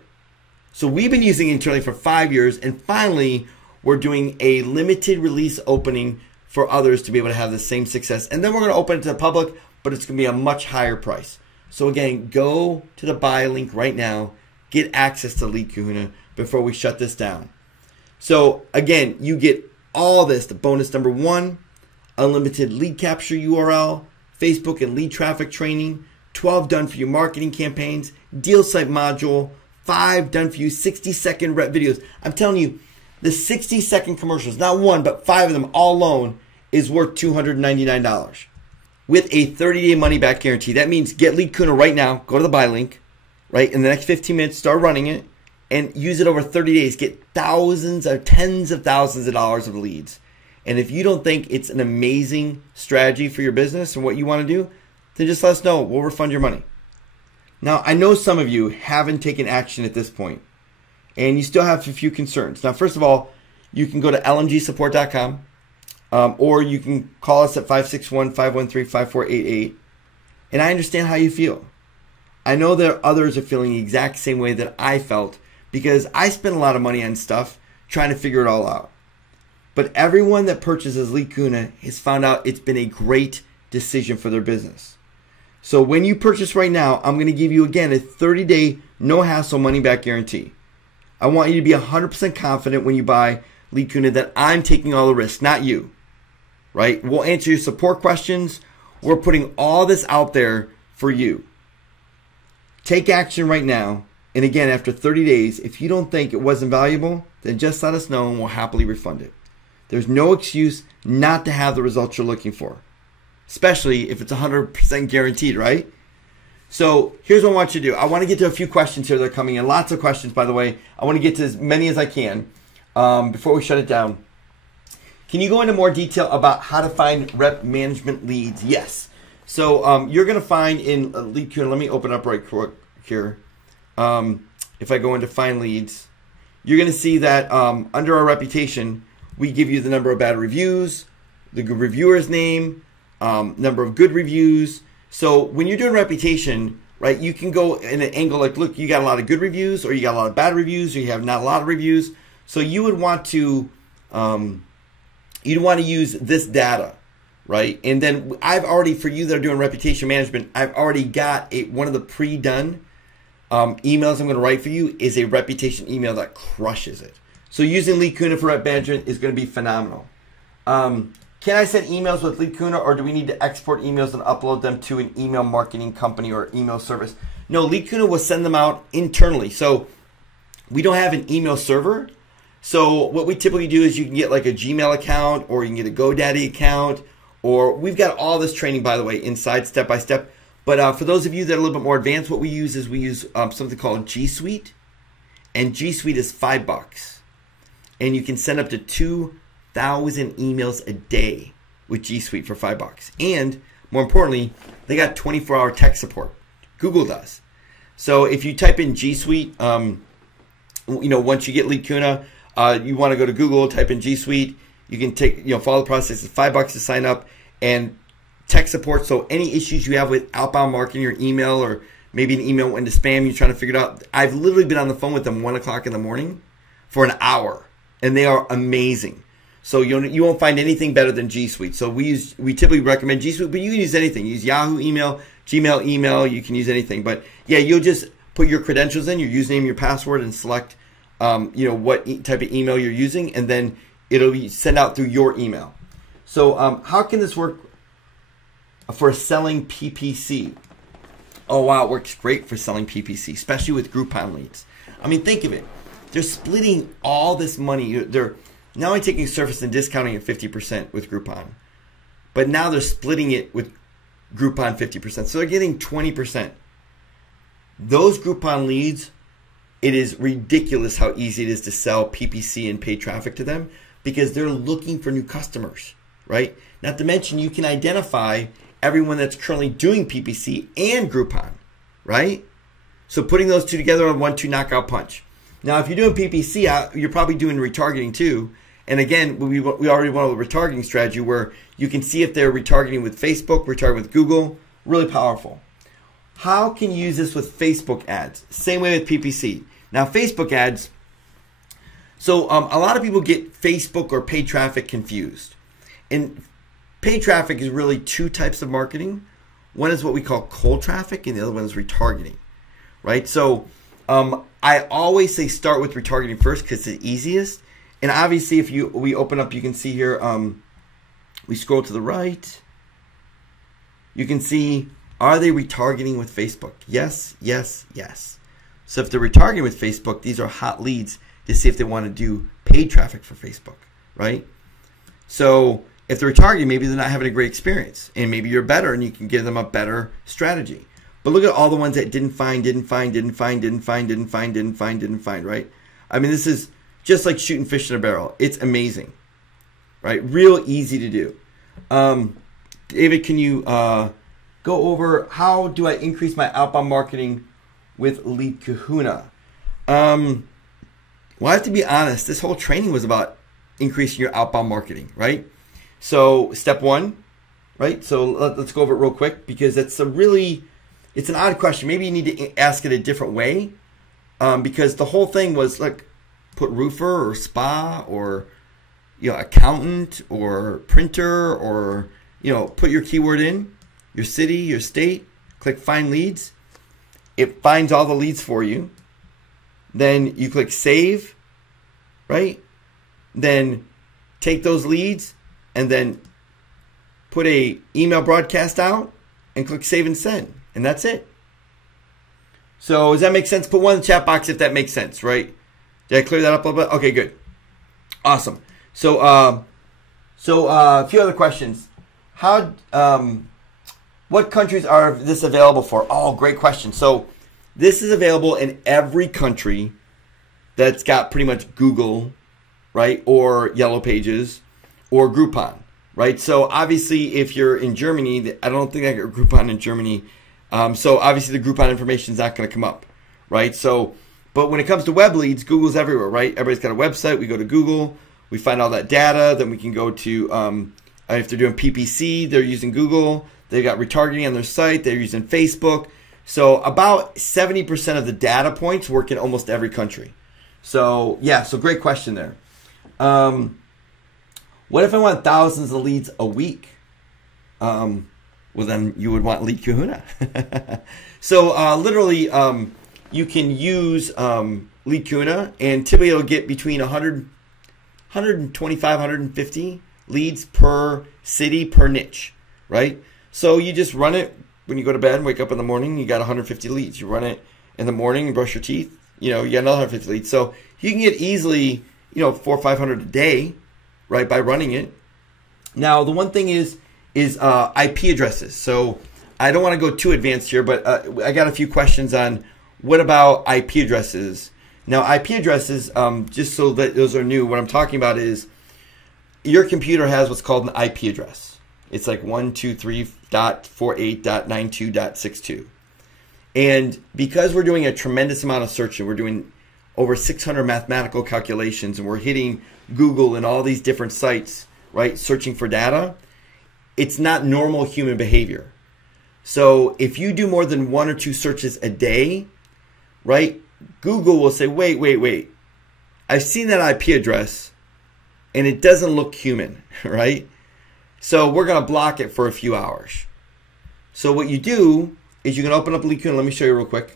So we've been using it internally for 5 years, and finally we're doing a limited release opening for others to be able to have the same success. And then we're going to open it to the public, but it's going to be a much higher price. So again, go to the buy link right now, get access to Lead Kuna before we shut this down. So again, you get all this. The bonus number 1, unlimited lead capture URL, Facebook and lead traffic training, 12 done for you marketing campaigns, deal site module, 5 done for you 60-second rep videos. I'm telling you, the 60-second commercials, not one, but 5 of them all alone, is worth $299 with a 30-day money-back guarantee. That means get Leadcuna right now, go to the buy link, right? In the next 15 minutes, start running it, and use it over 30 days. Get thousands or tens of thousands of dollars of leads. And if you don't think it's an amazing strategy for your business and what you want to do, then just let us know. We'll refund your money. Now, I know some of you haven't taken action at this point, and you still have a few concerns. Now, first of all, you can go to lmgsupport.com, or you can call us at 561-513-5488. And I understand how you feel. I know that others are feeling the exact same way that I felt, because I spent a lot of money on stuff trying to figure it all out. But everyone that purchases Leadcuna has found out it's been a great decision for their business. So when you purchase right now, I'm going to give you, again, a 30-day, no-hassle money-back guarantee. I want you to be 100% confident when you buy Leadcuna that I'm taking all the risk, not you. Right? We'll answer your support questions. We're putting all this out there for you. Take action right now. And again, after 30 days, if you don't think it wasn't valuable, then just let us know and we'll happily refund it. There's no excuse not to have the results you're looking for, especially if it's 100% guaranteed, right? So here's what I want you to do. I want to get to a few questions here that are coming in. Lots of questions, by the way. I want to get to as many as I can before we shut it down. Can you go into more detail about how to find rep management leads? Yes. So you're going to find in Leadcuna, let me open up right quick here. If I go into find leads, you're going to see that under our reputation, we give you the number of bad reviews, the good reviewer's name, number of good reviews. So when you're doing reputation, right, you can go in an angle like, look, you got a lot of good reviews, or you got a lot of bad reviews, or you have not a lot of reviews. So you would want to use this data, right? And then I've already, for you that are doing reputation management, I've already got one of the pre-done emails I'm going to write for you is a reputation email that crushes it. So using Leadcuna for rep management is going to be phenomenal. Can I send emails with Leadcuna, or do we need to export emails and upload them to an email marketing company or email service? No, Leadcuna will send them out internally. So we don't have an email server. So what we typically do is you can get like a Gmail account, or you can get a GoDaddy account, or we've got all this training, by the way, inside step by step. But for those of you that are a little bit more advanced, what we use is something called G Suite, and G Suite is $5, and you can send up to 2,000 emails a day with G Suite for $5. And more importantly, they got 24-hour tech support. Google does. So if you type in G Suite, once you get Leadcuna, you want to go to Google, type in G Suite. You can follow the process. It's $5 to sign up, and tech support. So any issues you have with outbound marketing or email, or maybe an email went into spam, you're trying to figure it out. I've literally been on the phone with them 1 o'clock in the morning for an hour, and they are amazing. So you won't find anything better than G Suite. So we typically recommend G Suite, but you can use anything. Use Yahoo email, Gmail email. You can use anything. But yeah, you'll just put your credentials in, your username, your password, and select what type of email you're using, and then it'll be sent out through your email. So how can this work for selling PPC? Oh wow, it works great for selling PPC, especially with Groupon leads. I mean, think of it. They're splitting all this money. They're not only taking service and discounting at 50% with Groupon, but now they're splitting it with Groupon 50%. So they're getting 20%. Those Groupon leads, it is ridiculous how easy it is to sell PPC and paid traffic to them, because they're looking for new customers, right? Not to mention, you can identify everyone that's currently doing PPC and Groupon, right? So putting those two together on 1-2 knockout punch. Now, if you're doing PPC, you're probably doing retargeting too. And again, we already went over a retargeting strategy where you can see if they're retargeting with Facebook, retargeting with Google. Really powerful. How can you use this with Facebook ads? Same way with PPC. Now, Facebook ads, so a lot of people get Facebook or paid traffic confused. And paid traffic is really 2 types of marketing. One is what we call cold traffic, and the other one is retargeting, right? So I always say start with retargeting first because it's the easiest, And obviously, if we open up, you can see here, we scroll to the right. You can see, are they retargeting with Facebook? Yes, yes, yes. So if they're retargeting with Facebook, these are hot leads to see if they want to do paid traffic for Facebook, right? So if they're retargeting, maybe they're not having a great experience, and maybe you're better and you can give them a better strategy. But look at all the ones that didn't find, right? I mean, this is just like shooting fish in a barrel. It's amazing, right? Real easy to do. David, can you go over how do I increase my outbound marketing with Lead Kahuna? Well, I have to be honest. This whole training was about increasing your outbound marketing, right? So step one, right? So let's go over it real quick because it's an odd question. Maybe you need to ask it a different way because the whole thing was like put roofer or spa or accountant or printer or put your keyword in, your city, your state, click find leads. It finds all the leads for you. Then you click save, right? Then take those leads and then put a email broadcast out and click save and send. And that's it. So does that make sense? Put one in the chat box if that makes sense, right? Did I clear that up a little bit? Okay, good. Awesome. So a few other questions. What countries are this available for? Oh, great question. So this is available in every country that's got pretty much Google, right? Or Yellow Pages or Groupon, right? So obviously if you're in Germany, I don't think I got Groupon in Germany. So obviously the Groupon information is not going to come up, right? So, but when it comes to web leads, Google's everywhere, right? Everybody's got a website. We go to Google, we find all that data. Then we can go to, if they're doing PPC, they're using Google. They got retargeting on their site. They're using Facebook. So about 70% of the data points work in almost every country. So yeah, so great question there. What if I want thousands of leads a week? Well, then you would want Lead Kahuna. So literally, you can use Lead Kahuna, and typically it'll get between 125, 150 leads per city, per niche, right? So you just run it when you go to bed and wake up in the morning, you got 150 leads. You run it in the morning and brush your teeth, you got another 150 leads. So you can get easily, 400 or 500 a day, right, by running it. Now, the one thing is IP addresses. So I don't want to go too advanced here, but I got a few questions on what about IP addresses. Now, IP addresses, just so that those are new, what I'm talking about is your computer has what's called an IP address. It's like 123.48.92.62. And because we're doing a tremendous amount of searching, we're doing over 600 mathematical calculations, and we're hitting Google and all these different sites, right, searching for data, it's not normal human behavior. So if you do more than 1 or 2 searches a day, right, Google will say, wait, I've seen that IP address and it doesn't look human, right? So we're going to block it for a few hours. So what you do is you can open up Lead Kahuna. Let me show you real quick.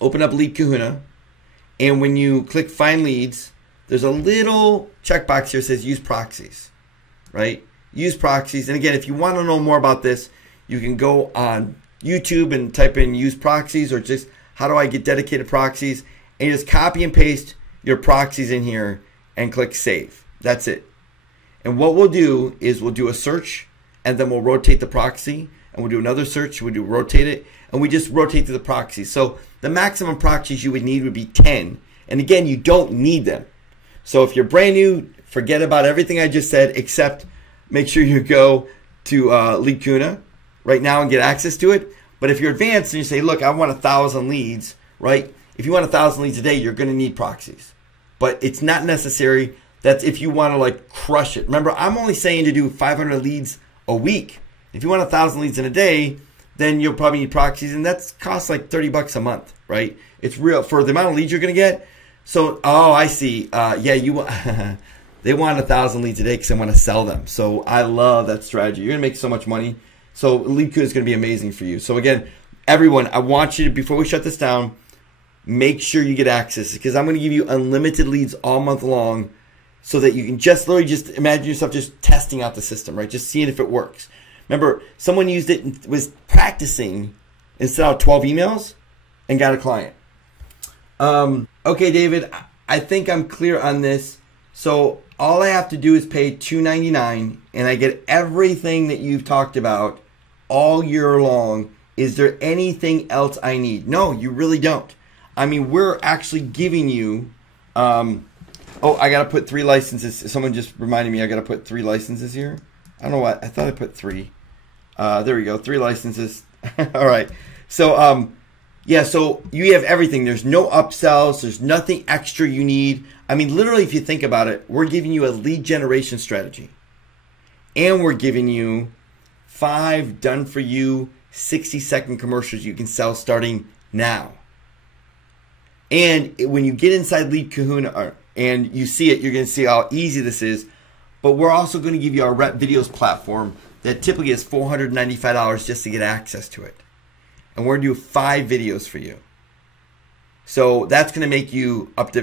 Open up Lead Kahuna, and when you click Find Leads, there's a little checkbox here that says Use Proxies, right? Use proxies. And again, if you want to know more about this, you can go on YouTube and type in Use Proxies, or just how do I get dedicated proxies, and you just copy and paste your proxies in here and click Save. That's it. And what we'll do is we'll do a search, and then we'll rotate the proxy, and we'll do another search, we'll rotate it, and we just rotate through the proxies. So the maximum proxies you would need would be 10. And again, you don't need them. So if you're brand new, forget about everything I just said, except make sure you go to Lead Kahuna right now and get access to it. But if you're advanced and you say, look, I want 1,000 leads, right? If you want 1,000 leads a day, you're going to need proxies. But it's not necessary. That's if you want to like crush it. Remember, I'm only saying to do 500 leads a week. If you want 1,000 leads in a day, then you'll probably need proxies, and that's costs like $30 a month, right? It's real for the amount of leads you're going to get. So, oh, I see. Yeah, they want 1,000 leads a day because they want to sell them. So I love that strategy. You're going to make so much money. So Lead Kahuna is going to be amazing for you. So again, everyone, I want you to, before we shut this down, make sure you get access, because I'm going to give you unlimited leads all month long so that you can just literally just imagine yourself just testing out the system, right? Just seeing if it works. Remember, someone used it and was practicing and sent out 12 emails and got a client. Okay, David, I think I'm clear on this. So all I have to do is pay $2.99 and I get everything that you've talked about all year long. Is there anything else I need? No, you really don't. I mean, we're actually giving you, oh, I got to put 3 licenses. Someone just reminded me I got to put 3 licenses here. I don't know what, I thought I put 3. There we go, 3 licenses. All right. So, yeah, so you have everything. There's no upsells. There's nothing extra you need. I mean, literally, if you think about it, we're giving you a lead generation strategy. And we're giving you 5 done-for-you 60-second commercials you can sell starting now. And when you get inside Lead Kahuna and you see it, you're going to see how easy this is. But we're also going to give you our Rep Videos platform that typically is $495 just to get access to it. And we're going to do 5 videos for you. So that's going to make you up to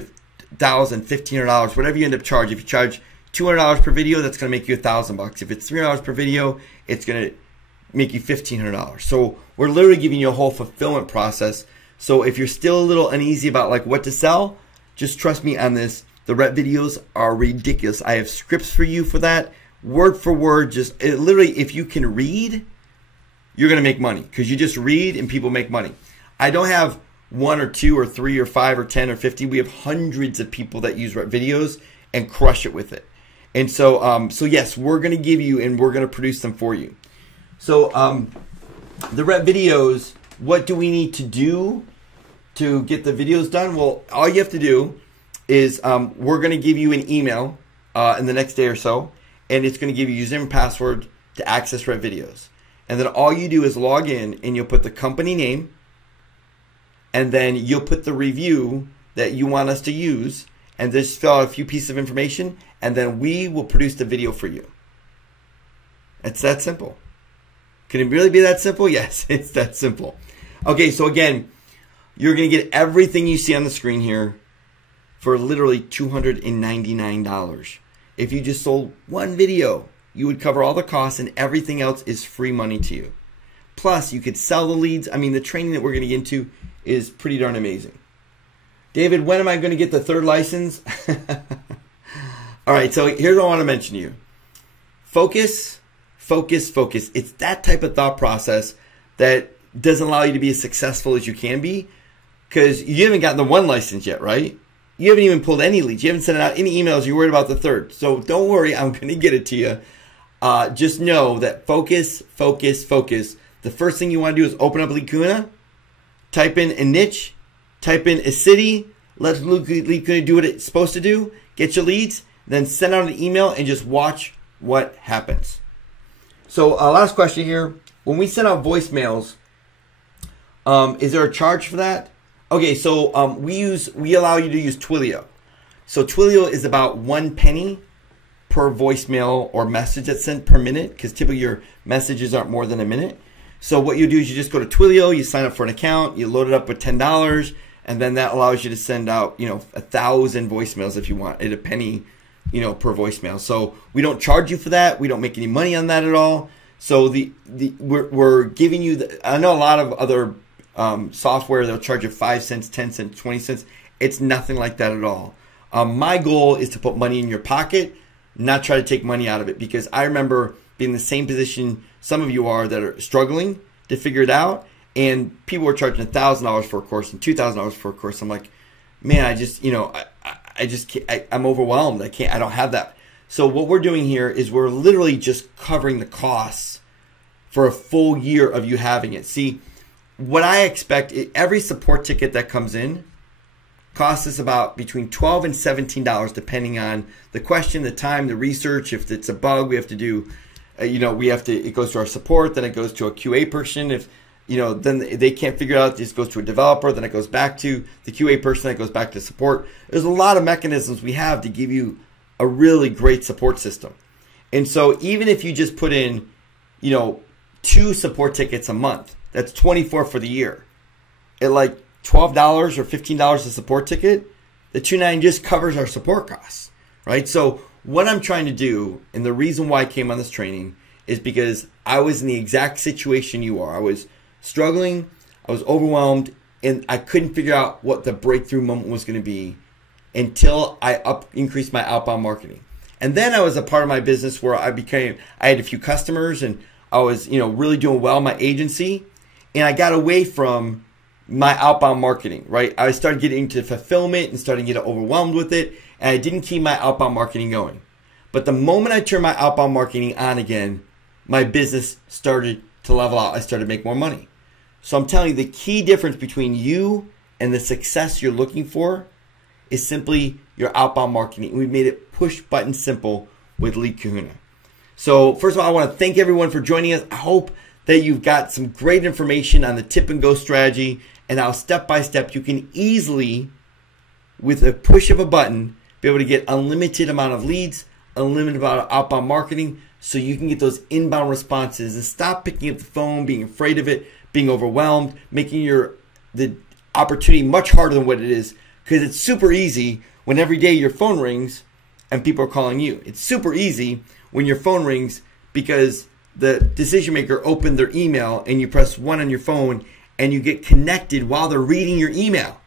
$1,000, $1,500, whatever you end up charging. If you charge $200 per video, that's going to make you $1,000. If it's $300 per video, it's going to make you $1,500. So we're literally giving you a whole fulfillment process. So if you're still a little uneasy about like what to sell, just trust me on this. The Rep Videos are ridiculous. I have scripts for you for that, word for word. Just literally, if you can read, you're going to make money because you just read and people make money. I don't have 1 or 2 or 3 or 5 or 10 or 50. We have hundreds of people that use Rep Videos and crush it with it. And so, so yes, we're going to give you and we're going to produce them for you. So the Rep Videos, what do we need to do to get the videos done? Well, all you have to do is we're going to give you an email in the next day or so, and it's going to give you username and password to access Rep Videos. And then all you do is log in and you'll put the company name and then you'll put the review that you want us to use and just fill out a few pieces of information and then we will produce the video for you. It's that simple. Can it really be that simple? Yes, it's that simple. Okay, so again, you're going to get everything you see on the screen here for literally $299. If you just sold 1 video, you would cover all the costs and everything else is free money to you. Plus, you could sell the leads. I mean, the training that we're going to get into is pretty darn amazing. David, when am I going to get the 3rd license? All right, so here's what I want to mention to you. Focus, focus, focus. It's that type of thought process that doesn't allow you to be as successful as you can be because you haven't gotten the 1 license yet, right? You haven't even pulled any leads. You haven't sent out any emails. You're worried about the 3rd. So don't worry. I'm going to get it to you. Just know that focus, focus, focus. The first thing you want to do is open up Lead Kahuna, type in a niche, type in a city, let Lead Kahuna do what it's supposed to do, get your leads, then send out an email and just watch what happens. So last question here. When we send out voicemails, is there a charge for that? Okay, so we allow you to use Twilio. So Twilio is about 1 penny per voicemail or message that's sent per minute because typically your messages aren't more than a minute. So what you do is you just go to Twilio, you sign up for an account, you load it up with $10, and then that allows you to send out 1,000 voicemails if you want at a penny, per voicemail. So we don't charge you for that. We don't make any money on that at all. So we're giving you I know a lot of other software, they'll charge you 5 cents, 10 cents, 20 cents. It's nothing like that at all. My goal is to put money in your pocket, not try to take money out of it, because I remember being in the same position some of you are that are struggling to figure it out, and people were charging $1,000 for a course and $2,000 for a course. I'm like, man, I just can't, I'm overwhelmed. I don't have that. So what we're doing here is we're literally just covering the costs for a full year of you having it. See, what I expect, every support ticket that comes in costs us about between $12 and $17, depending on the question, the time, the research. If it's a bug, we have to do, it goes to our support, then it goes to a QA person. If, then they can't figure it out, this goes to a developer, then it goes back to the QA person, that goes back to support. There's a lot of mechanisms we have to give you a really great support system. And so even if you just put in, 2 support tickets a month, that's 24 for the year. At like $12 or $15 a support ticket, the $2.99 just covers our support costs. right? So what I'm trying to do, and the reason why I came on this training, is because I was in the exact situation you are. I was struggling, I was overwhelmed, and I couldn't figure out what the breakthrough moment was going to be until I increased my outbound marketing. And then I was a part of my business where I had a few customers, and I was, really doing well in my agency, and I got away from my outbound marketing, right? I started getting into fulfillment and starting to get overwhelmed with it, and I didn't keep my outbound marketing going. But the moment I turned my outbound marketing on again, my business started to level out. I started to make more money. So I'm telling you, the key difference between you and the success you're looking for is simply your outbound marketing. We've made it push button simple with Lead Kahuna. So first of all, I want to thank everyone for joining us. I hope that you've got some great information on the tip and go strategy and how step by step you can easily, with a push of a button, be able to get unlimited amount of leads, unlimited amount of outbound marketing, so you can get those inbound responses and stop picking up the phone, being afraid of it, being overwhelmed, making the opportunity much harder than what it is. Because it's super easy when every day your phone rings and people are calling you. It's super easy when your phone rings because the decision maker opened their email and you press 1 on your phone and you get connected while they're reading your email.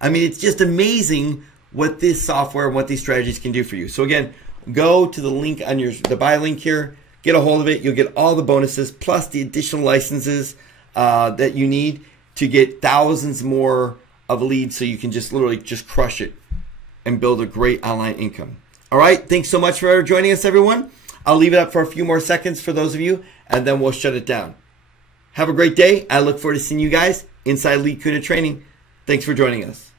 I mean, it's just amazing what this software and what these strategies can do for you. So again, go to the link on the buy link here, get a hold of it. You'll get all the bonuses plus the additional licenses that you need to get thousands more of leads, so you can just literally just crush it and build a great online income. All right, thanks so much for joining us, everyone. I'll leave it up for a few more seconds for those of you, and then we'll shut it down. Have a great day. I look forward to seeing you guys inside Lead Kahuna Training. Thanks for joining us.